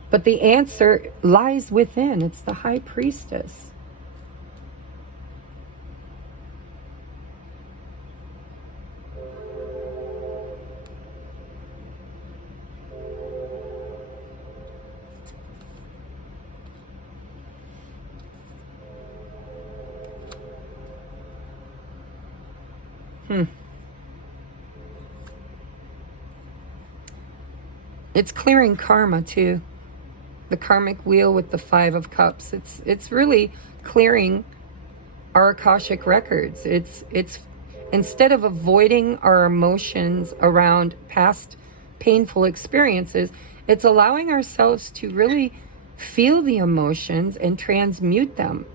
But the answer lies within. It's the High Priestess. It's clearing karma too. The karmic wheel with the Five of Cups. It's really clearing our Akashic records. It's instead of avoiding our emotions around past painful experiences, it's allowing ourselves to really feel the emotions and transmute them.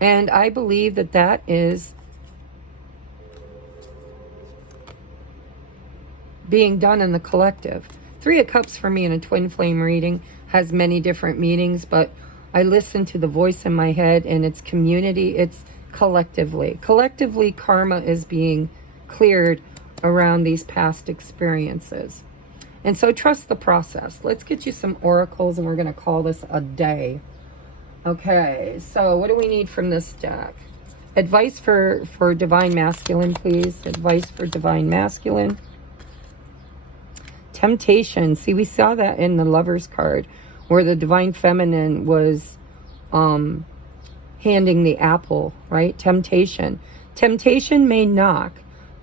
And I believe that that is being done in the collective. Three of Cups for me in a twin flame reading has many different meanings, but I listen to the voice in my head, and it's community, it's collectively. Collectively, karma is being cleared around these past experiences. And so trust the process. Let's get you some oracles, and we're going to call this a day. Okay, so what do we need from this deck? Advice for Divine Masculine, please. Advice for Divine Masculine. Temptation. See, we saw that in the Lover's card, where the Divine Feminine was handing the apple, right? Temptation. Temptation may knock.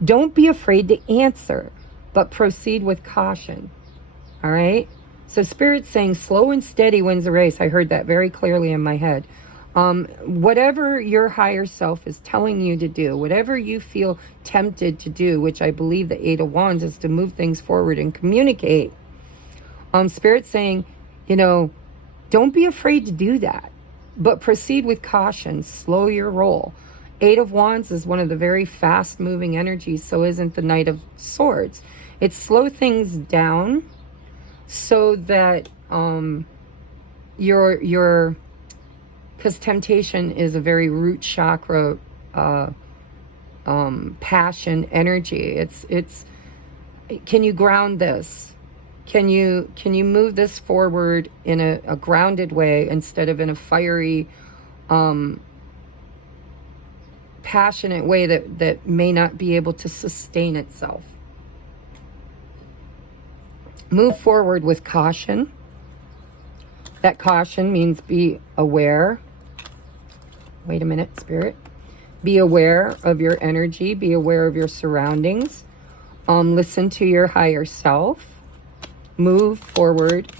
Don't be afraid to answer, but proceed with caution. All right? So Spirit's saying slow and steady wins the race. I heard that very clearly in my head. Whatever your higher self is telling you to do, whatever you feel tempted to do, which I believe the Eight of Wands is to move things forward and communicate. Spirit's saying, you know, don't be afraid to do that, but proceed with caution. Slow your roll. Eight of Wands is one of the very fast moving energies. So isn't the Knight of Swords. It's slow things down so that your because temptation is a very root chakra passion energy. It's can you ground this? Can you move this forward in a grounded way instead of in a fiery passionate way that may not be able to sustain itself? Move forward with caution. That caution means be aware. Wait a minute, Spirit. Be aware of your energy. Be aware of your surroundings. Listen to your higher self. Move forward.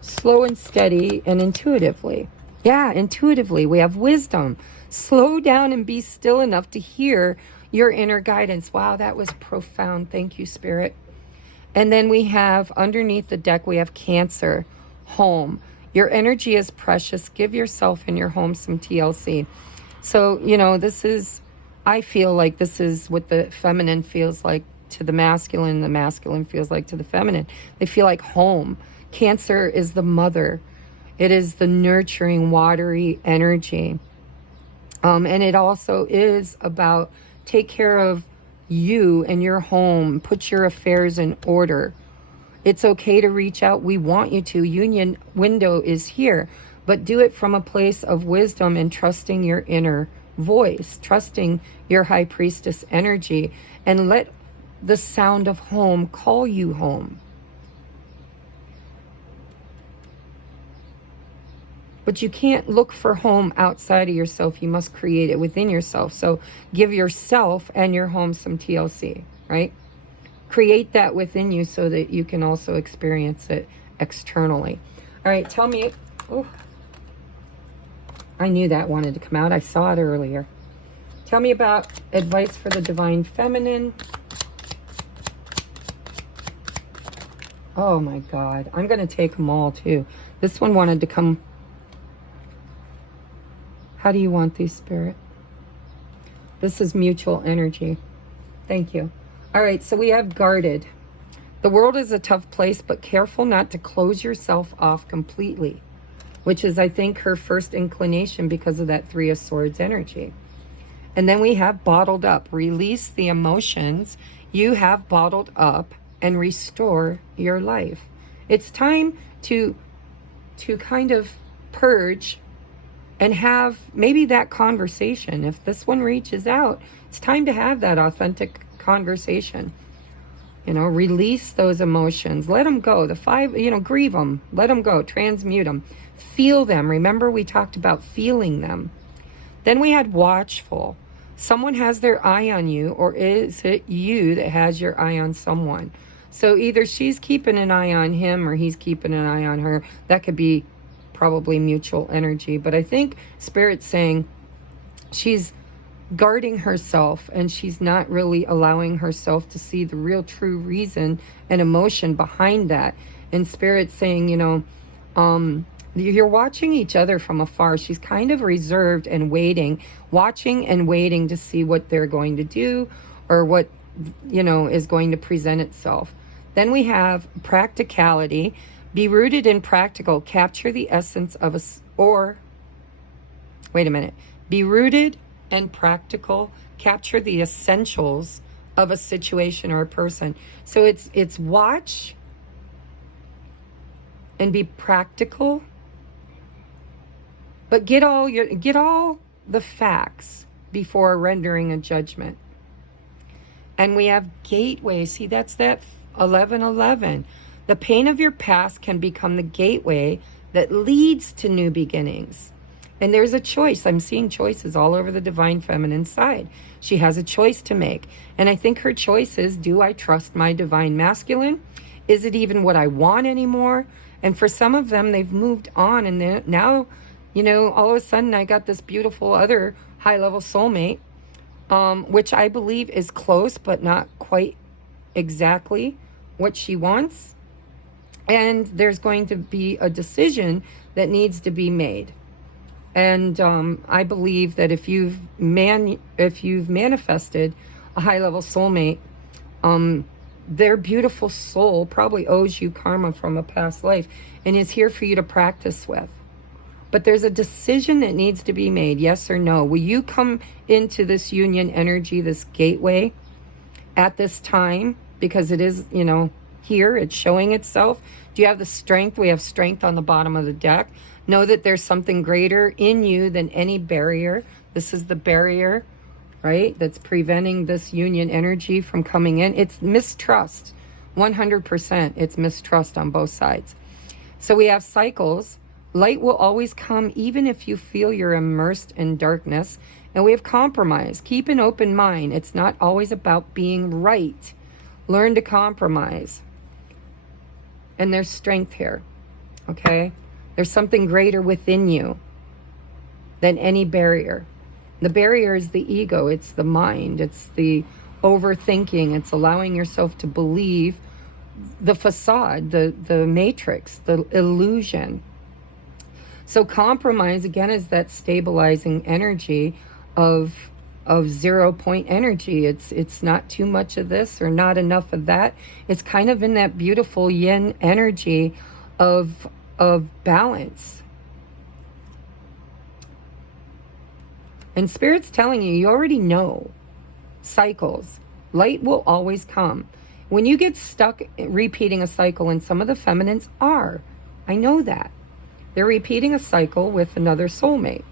Slow and steady and intuitively. Yeah, intuitively. We have wisdom. Slow down and be still enough to hear your inner guidance. Wow, that was profound. Thank you, Spirit. And then we have, underneath the deck, we have Cancer, home. Your energy is precious. Give yourself and your home some TLC. So, you know, this is, I feel like this is what the feminine feels like to the masculine feels like to the feminine. They feel like home. Cancer is the mother. It is the nurturing, watery energy. And it also is about take care of you and your home. Put your affairs in order. It's okay to reach out. We want you to. Union window is here. But do it from a place of wisdom and trusting your inner voice, trusting your high priestess energy, and let the sound of home call you home. But you can't look for home outside of yourself. You must create it within yourself. So give yourself and your home some TLC, right? Create that within you so that you can also experience it externally. All right, tell me. Oh, I knew that wanted to come out. I saw it earlier. Tell me about advice for the divine feminine. Oh my God. I'm going to take them all too. This one wanted to come. How do you want these, Spirit? This is mutual energy. Thank you. All right, so we have guarded. The world is a tough place, but careful not to close yourself off completely, which is, I think, her first inclination because of that Three of Swords energy. And then we have bottled up. Release the emotions you have bottled up and restore your life. It's time to kind of purge and have maybe that conversation. If this one reaches out, it's time to have that authentic conversation. You know, release those emotions. Let them go. The five, grieve them. Let them go. Transmute them. Feel them. Remember, we talked about feeling them. Then we had watchful. Someone has their eye on you, or is it you that has your eye on someone? So either she's keeping an eye on him or he's keeping an eye on her. That could be probably mutual energy. But I think Spirit's saying she's guarding herself and she's not really allowing herself to see the real true reason and emotion behind that. And Spirit's saying, you're watching each other from afar. She's kind of reserved and waiting, watching and waiting to see what they're going to do or what, is going to present itself. Then we have practicality. Be rooted in practical. Capture the essence of Be rooted and practical. Capture the essentials of a situation or a person. So it's watch and be practical. But get all the facts before rendering a judgment. And we have gateway. See, that's that 11:11. The pain of your past can become the gateway that leads to new beginnings. And there's a choice. I'm seeing choices all over the divine feminine side. She has a choice to make. And I think her choice is, do I trust my divine masculine? Is it even what I want anymore? And for some of them, they've moved on. And now, all of a sudden, I got this beautiful other high-level soulmate, which I believe is close, but not quite exactly what she wants. And there's going to be a decision that needs to be made. And I believe that if you've manifested a high-level soulmate, their beautiful soul probably owes you karma from a past life and is here for you to practice with. But there's a decision that needs to be made, yes or no. Will you come into this union energy, this gateway, at this time? Because it is, here, it's showing itself. Do you have the strength? We have strength on the bottom of the deck. Know that there's something greater in you than any barrier. This is the barrier, right, that's preventing this union energy from coming in. It's mistrust. 100%. It's mistrust on both sides. So we have cycles. Light will always come even if you feel you're immersed in darkness. And we have compromise. Keep an open mind. It's not always about being right. Learn to compromise. And there's strength here, okay? There's something greater within you than any barrier. The barrier is the ego. It's the mind. It's the overthinking. It's allowing yourself to believe the facade, the matrix, the illusion. So compromise, again, is that stabilizing energy of of 0 point energy. It's not too much of this or not enough of that. It's kind of in that beautiful yin energy of balance. And Spirit's telling you, you already know cycles. Light will always come. When you get stuck repeating a cycle, and some of the feminines are, I know that. They're repeating a cycle with another soulmate.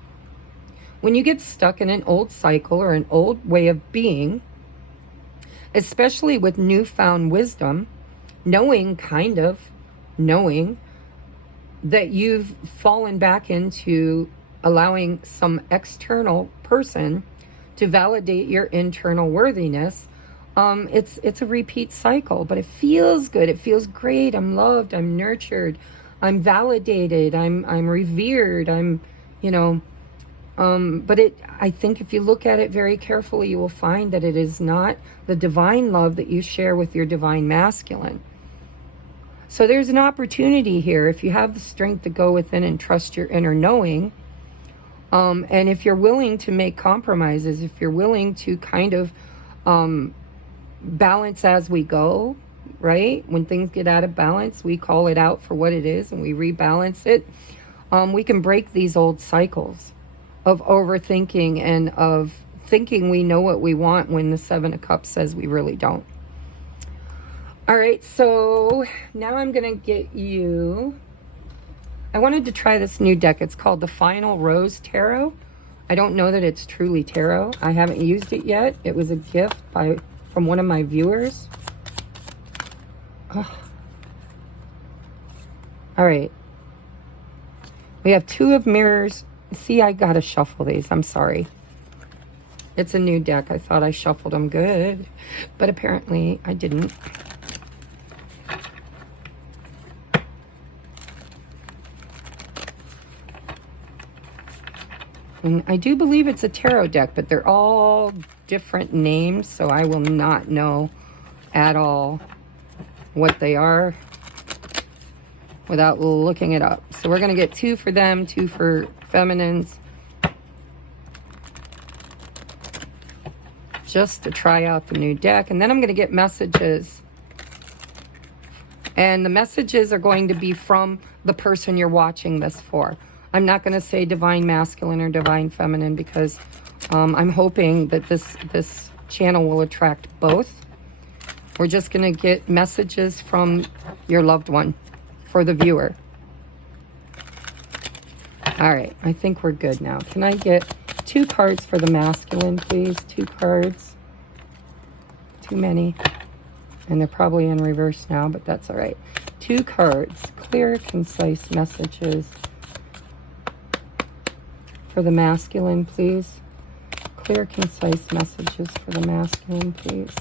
When you get stuck in an old cycle or an old way of being, especially with newfound wisdom, knowing that you've fallen back into allowing some external person to validate your internal worthiness, it's a repeat cycle, but it feels good. It feels great. I'm loved. I'm nurtured. I'm validated. I'm revered. But I think if you look at it very carefully, you will find that it is not the divine love that you share with your divine masculine. So there's an opportunity here. If you have the strength to go within and trust your inner knowing, and if you're willing to make compromises, if you're willing to kind of balance as we go, right? When things get out of balance, we call it out for what it is and we rebalance it. We can break these old cycles of overthinking and of thinking we know what we want when the Seven of Cups says we really don't. All right, so now I'm going to get you... I wanted to try this new deck. It's called the Final Rose Tarot. I don't know that it's truly tarot. I haven't used it yet. It was a gift from one of my viewers. Oh. All right. We have Two of Mirrors. See, I gotta shuffle these. I'm sorry. It's a new deck. I thought I shuffled them good, but apparently I didn't. And I do believe it's a tarot deck, but they're all different names, so I will not know at all what they are without looking it up. So we're going to get two for them, two for feminines, just to try out the new deck. And then I'm going to get messages. And the messages are going to be from the person you're watching this for. I'm not going to say divine masculine or divine feminine because I'm hoping that this channel will attract both. We're just going to get messages from your loved one for the viewer. All right, I think we're good now. Can I get 2 cards for the masculine, please? 2 cards. Too many. And they're probably in reverse now, but that's all right. 2 cards. Clear, concise messages for the masculine, please. Clear, concise messages for the masculine, please.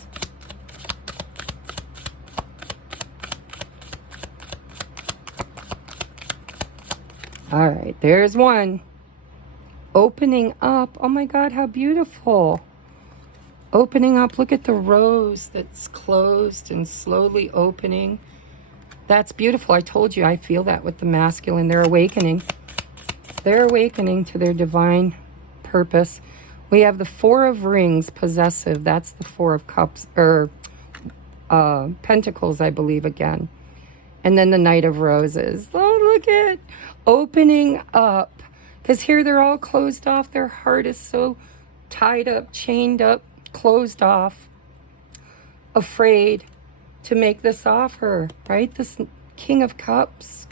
All right, there's one. Opening up. Oh my God, how beautiful. Opening up. Look at the rose that's closed and slowly opening. That's beautiful. I told you, I feel that with the masculine. They're awakening. They're awakening to their divine purpose. We have the Four of Rings, possessive. That's the Four of Cups, or Pentacles, I believe, again. And then the Knight of Roses. Oh, look at opening up. Because here they're all closed off. Their heart is so tied up, chained up, closed off, afraid to make this offer, right? This King of Cups.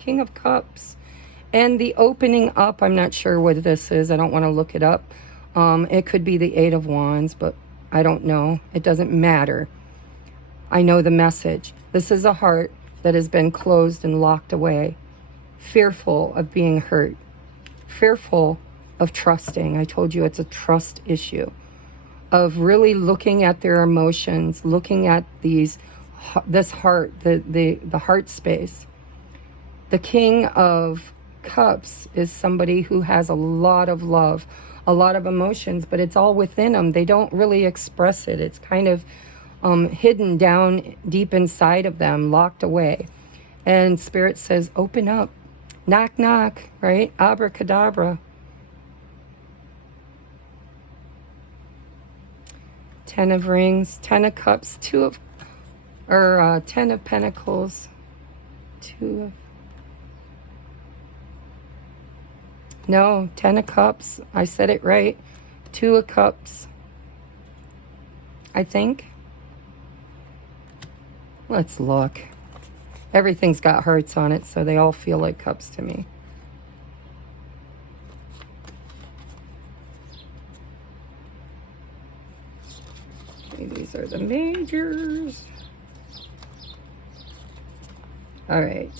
And the opening up, I'm not sure what this is. I don't want to look it up. It could be the Eight of Wands, but I don't know. It doesn't matter. I know the message. This is a heart that has been closed and locked away, fearful of being hurt, fearful of trusting. I told you it's a trust issue, of really looking at their emotions, looking at this heart, the heart space. The King of Cups is somebody who has a lot of love, a lot of emotions, but it's all within them. They don't really express it. It's kind of hidden down deep inside of them, locked away. And Spirit says, open up, knock, knock, right? Abracadabra. Ten of Rings, Ten of Cups, Ten of Pentacles, no, Ten of Cups. I said it right. Two of Cups, I think. Let's look. Everything's got hearts on it, so they all feel like cups to me. Okay, these are the majors. All right.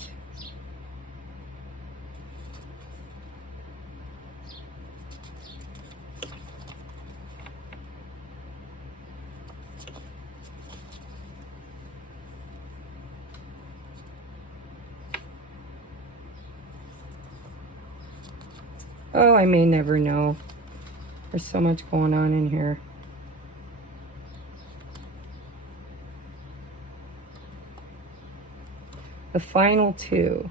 Oh, I may never know. There's so much going on in here. The final two.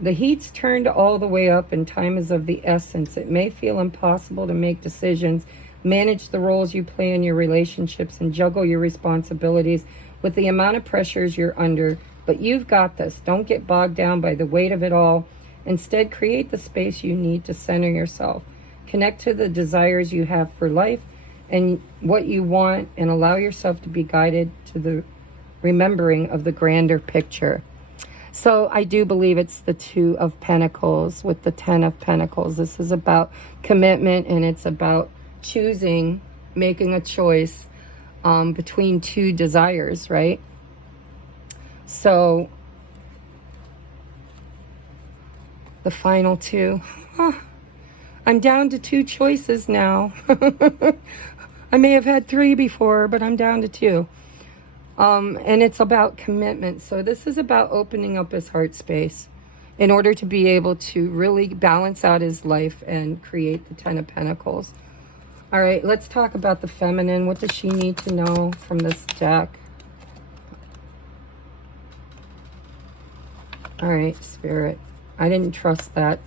The heat's turned all the way up and time is of the essence. It may feel impossible to make decisions, manage the roles you play in your relationships, and juggle your responsibilities with the amount of pressures you're under. But you've got this. Don't get bogged down by the weight of it all. Instead, create the space you need to center yourself. Connect to the desires you have for life and what you want, and allow yourself to be guided to the remembering of the grander picture. So I do believe it's the Two of Pentacles with the Ten of Pentacles. This is about commitment, and it's about choosing, making a choice between two desires, right? So the final two. I'm down to two choices now. I may have had three before, but I'm down to two. And it's about commitment. So this is about opening up his heart space in order to be able to really balance out his life and create the Ten of Pentacles. All right, let's talk about the feminine. What does she need to know from this deck? All right, Spirit. I didn't trust that.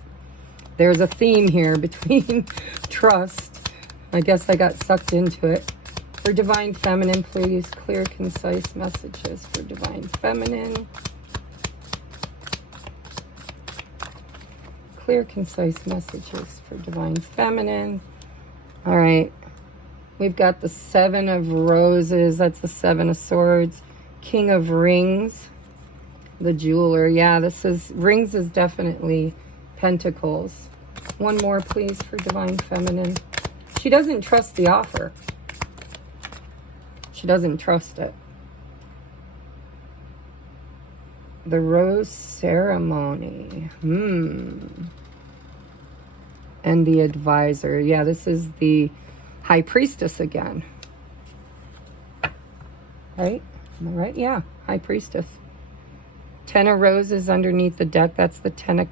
There's a theme here between trust. I guess I got sucked into it. For Divine Feminine, please, clear, concise messages for Divine Feminine. Clear, concise messages for Divine Feminine. All right. We've got the Seven of Roses. That's the Seven of Swords. King of Rings. The jeweler. Yeah, this is, rings is definitely pentacles. One more, please, for Divine Feminine. She doesn't trust the offer. She doesn't trust it. The Rose Ceremony. And the Advisor. Yeah, this is the High Priestess again. Right? Am I right? Yeah, High Priestess. Ten of Roses underneath the deck. That's the Ten of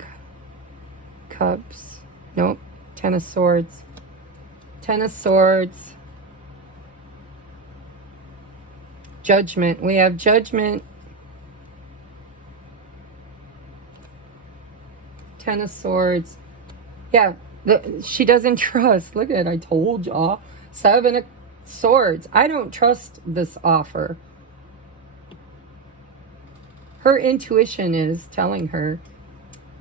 Cups. Nope. Ten of Swords. Ten of Swords. Judgment. We have Judgment. Ten of Swords. Yeah. She doesn't trust. Look at it. I told y'all. Seven of Swords. I don't trust this offer. Her intuition is telling her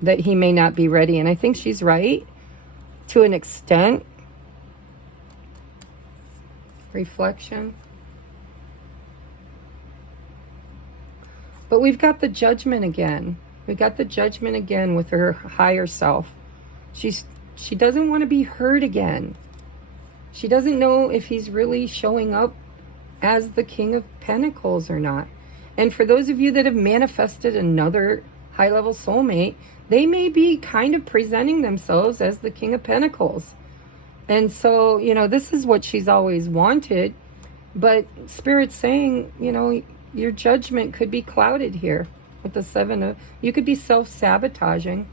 that he may not be ready. And I think she's right to an extent. Reflection. But we've got the Judgment again. We got the Judgment again with her higher self. She doesn't want to be hurt again. She doesn't know if he's really showing up as the King of Pentacles or not. And for those of you that have manifested another high-level soulmate, they may be kind of presenting themselves as the King of Pentacles. And so, you know, this is what she's always wanted. But Spirit's saying, you know, your judgment could be clouded here with the Seven of... You could be self-sabotaging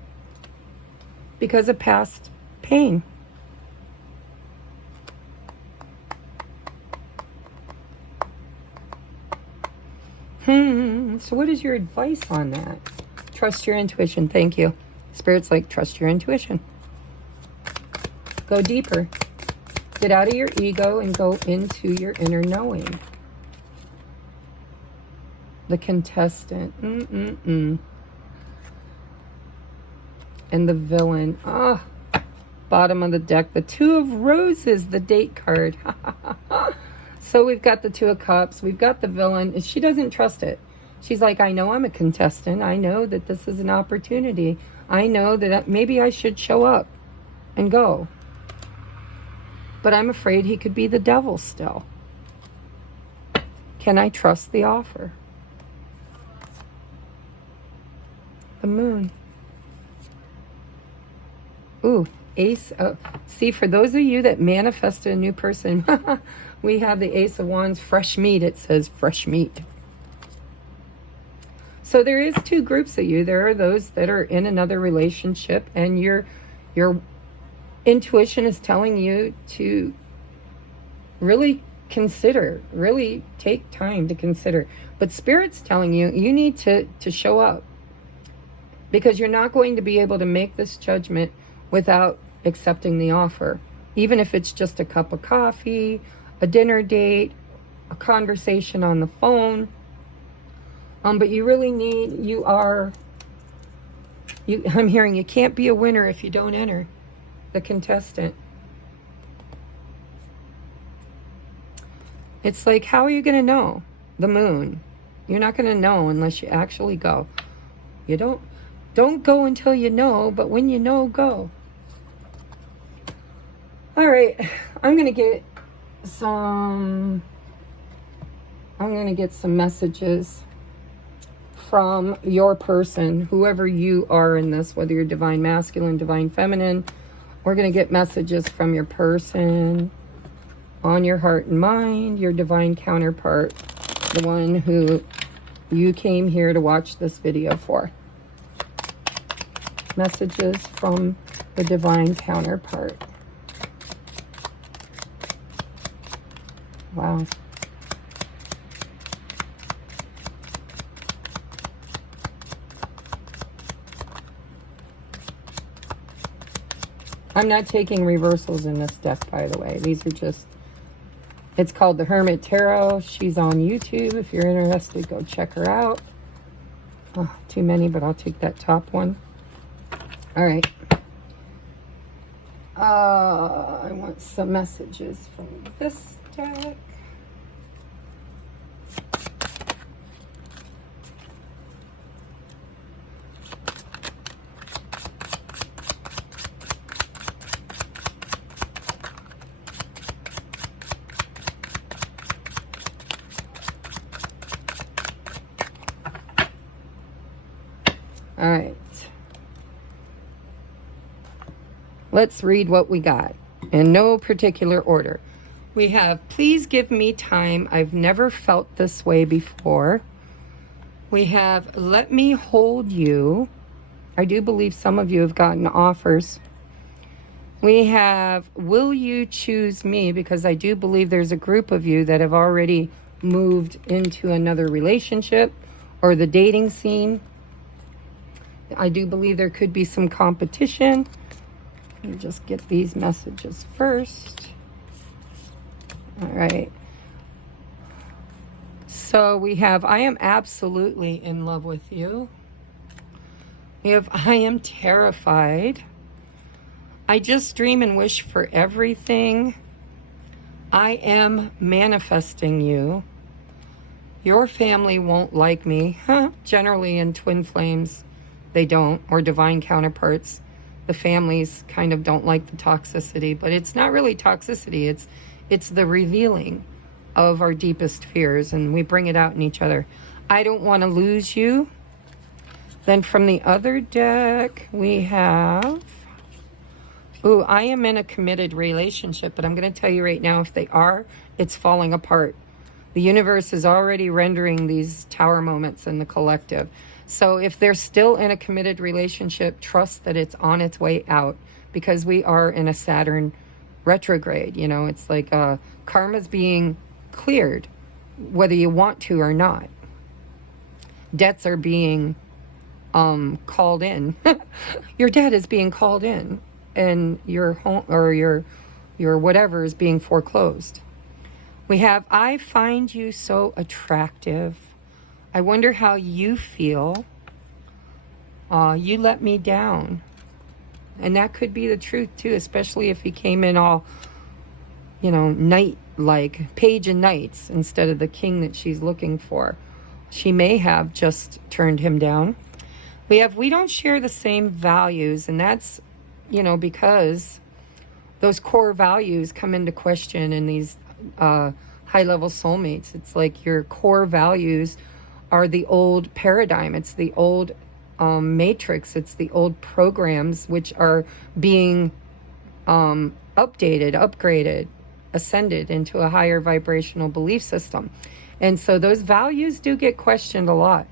because of past pain. So what is your advice on that? Trust your intuition. Thank you. Spirit's like, trust your intuition. Go deeper. Get out of your ego and go into your inner knowing. The contestant. And the villain. Ah, bottom of the deck. The Two of Roses, the date card. So we've got the Two of Cups. We've got the villain. She doesn't trust it. She's like, I know I'm a contestant. I know that this is an opportunity. I know that maybe I should show up and go. But I'm afraid he could be the devil still. Can I trust the offer? The Moon. Ooh, Ace of... See, for those of you that manifested a new person, we have the Ace of Wands, fresh meat. It says fresh meat. So there is two groups of you. There are those that are in another relationship, and your intuition is telling you to really consider, really take time to consider. But Spirit's telling you, you need to show up. Because you're not going to be able to make this judgment without accepting the offer. Even if it's just a cup of coffee, a dinner date, a conversation on the phone. But you really need, I'm hearing you can't be a winner if you don't enter. The contestant. It's like, how are you going to know? The Moon. You're not going to know unless you actually go. You don't go until you know, but when you know, go. All right, I'm going to get some messages from your person, whoever you are in this, whether you're divine masculine, divine feminine. We're going to get messages from your person on your heart and mind, your divine counterpart, the one who you came here to watch this video for. Messages from the divine counterpart. Wow. I'm not taking reversals in this deck, by the way. These are just, it's called the Hermit Tarot. She's on YouTube. If you're interested, go check her out. Oh, too many, but I'll take that top one. All right. I want some messages from this deck. All right. Let's read what we got in no particular order. We have, please give me time. I've never felt this way before. We have, let me hold you. I do believe some of you have gotten offers. We have, will you choose me? Because I do believe there's a group of you that have already moved into another relationship or the dating scene. I do believe there could be some competition. Let me just get these messages first. All right. So we have, I am absolutely in love with you. We have, I am terrified. I just dream and wish for everything. I am manifesting you. Your family won't like me. Generally in twin flames, they don't, or divine counterparts. The families kind of don't like the toxicity, but it's not really toxicity. It's the revealing of our deepest fears, and we bring it out in each other. I don't want to lose you. Then from the other deck, we have, ooh, I am in a committed relationship, but I'm going to tell you right now, if they are, it's falling apart. The universe is already rendering these tower moments in the collective. So if they're still in a committed relationship, trust that it's on its way out, because we are in a Saturn retrograde. You know, it's like karma's being cleared, whether you want to or not. Debts are being called in. Your debt is being called in, and your home or your your whatever is being foreclosed. We have, I find you so attractive. I wonder how you feel. You let me down. And that could be the truth too, especially if he came in all, you know, knight-like, page and knights, instead of the king that she's looking for. She may have just turned him down. We have, we don't share the same values, and that's, you know, because those core values come into question in these high-level soulmates. It's like your core values are the old paradigm. It's the old matrix. It's the old programs which are being updated, upgraded, ascended into a higher vibrational belief system. And so those values do get questioned a lot.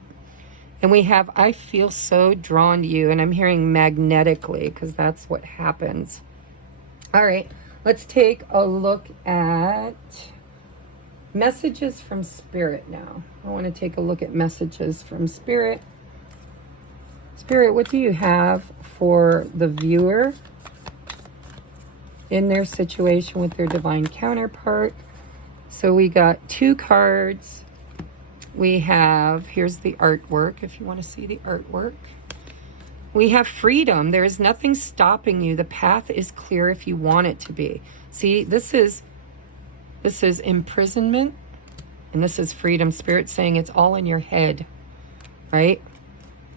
And we have, I feel so drawn to you, and I'm hearing magnetically, because that's what happens. All right, let's take a look at messages from Spirit now. I want to take a look at messages from Spirit. Spirit, what do you have for the viewer in their situation with their divine counterpart? So we got 2 cards. We have, here's the artwork, if you want to see the artwork. We have freedom. There is nothing stopping you. The path is clear if you want it to be. See, this is imprisonment, and this is freedom. Spirit saying it's all in your head, right?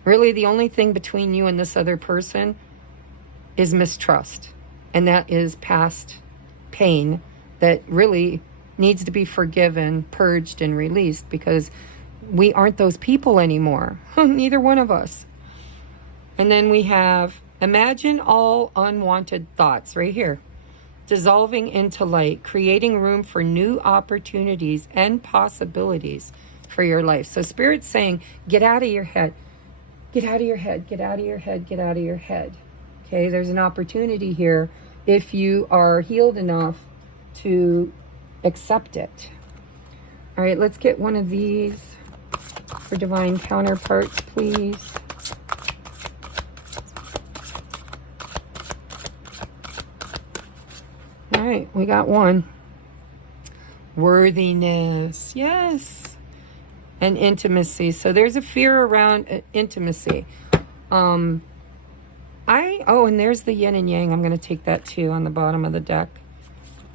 Really, the only thing between you and this other person is mistrust. And that is past pain that really needs to be forgiven, purged, and released, because we aren't those people anymore. Neither one of us. And then we have, imagine all unwanted thoughts right here, dissolving into light, creating room for new opportunities and possibilities for your life. So Spirit's saying, get out of your head. Get out of your head, get out of your head, get out of your head. Okay, there's an opportunity here if you are healed enough to accept it. All right, let's get one of these for divine counterparts, please. All right, we got one. Worthiness, yes. And intimacy. So there's a fear around intimacy. And there's the yin and yang. I'm going to take that too on the bottom of the deck.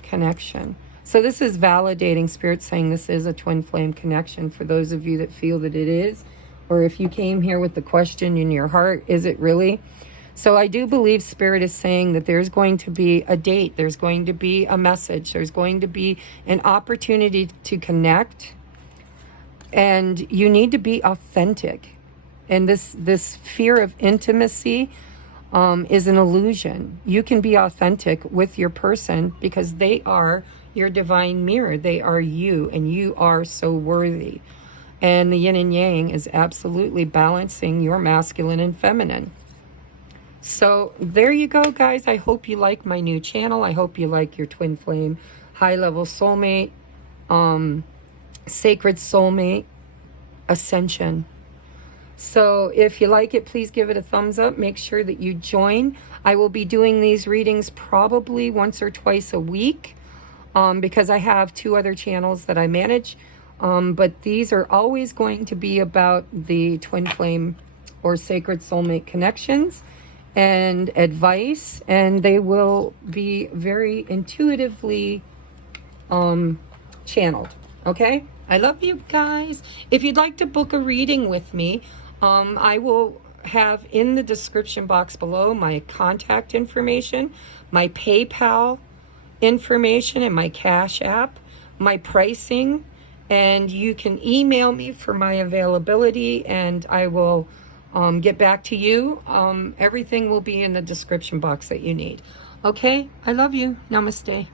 Connection. So this is validating. Spirit saying this is a twin flame connection for those of you that feel that it is. Or if you came here with the question in your heart, is it really? So I do believe Spirit is saying that there's going to be a date. There's going to be a message. There's going to be an opportunity to connect. And you need to be authentic. And this fear of intimacy is an illusion. You can be authentic with your person because they are your divine mirror. They are you, and you are so worthy. And the yin and yang is absolutely balancing your masculine and feminine. So there you go, guys. I hope you like my new channel. I hope you like your twin flame, high-level soulmate, Sacred Soulmate, Ascension. So if you like it, please give it a thumbs up. Make sure that you join. I will be doing these readings probably once or twice a week because I have 2 other channels that I manage. But these are always going to be about the twin flame or sacred soulmate connections and advice. And they will be very intuitively channeled. Okay? I love you guys. If you'd like to book a reading with me, I will have in the description box below my contact information, my PayPal information, and my Cash App, my pricing, and you can email me for my availability, and I will get back to you. Everything will be in the description box that you need. Okay? I love you. Namaste.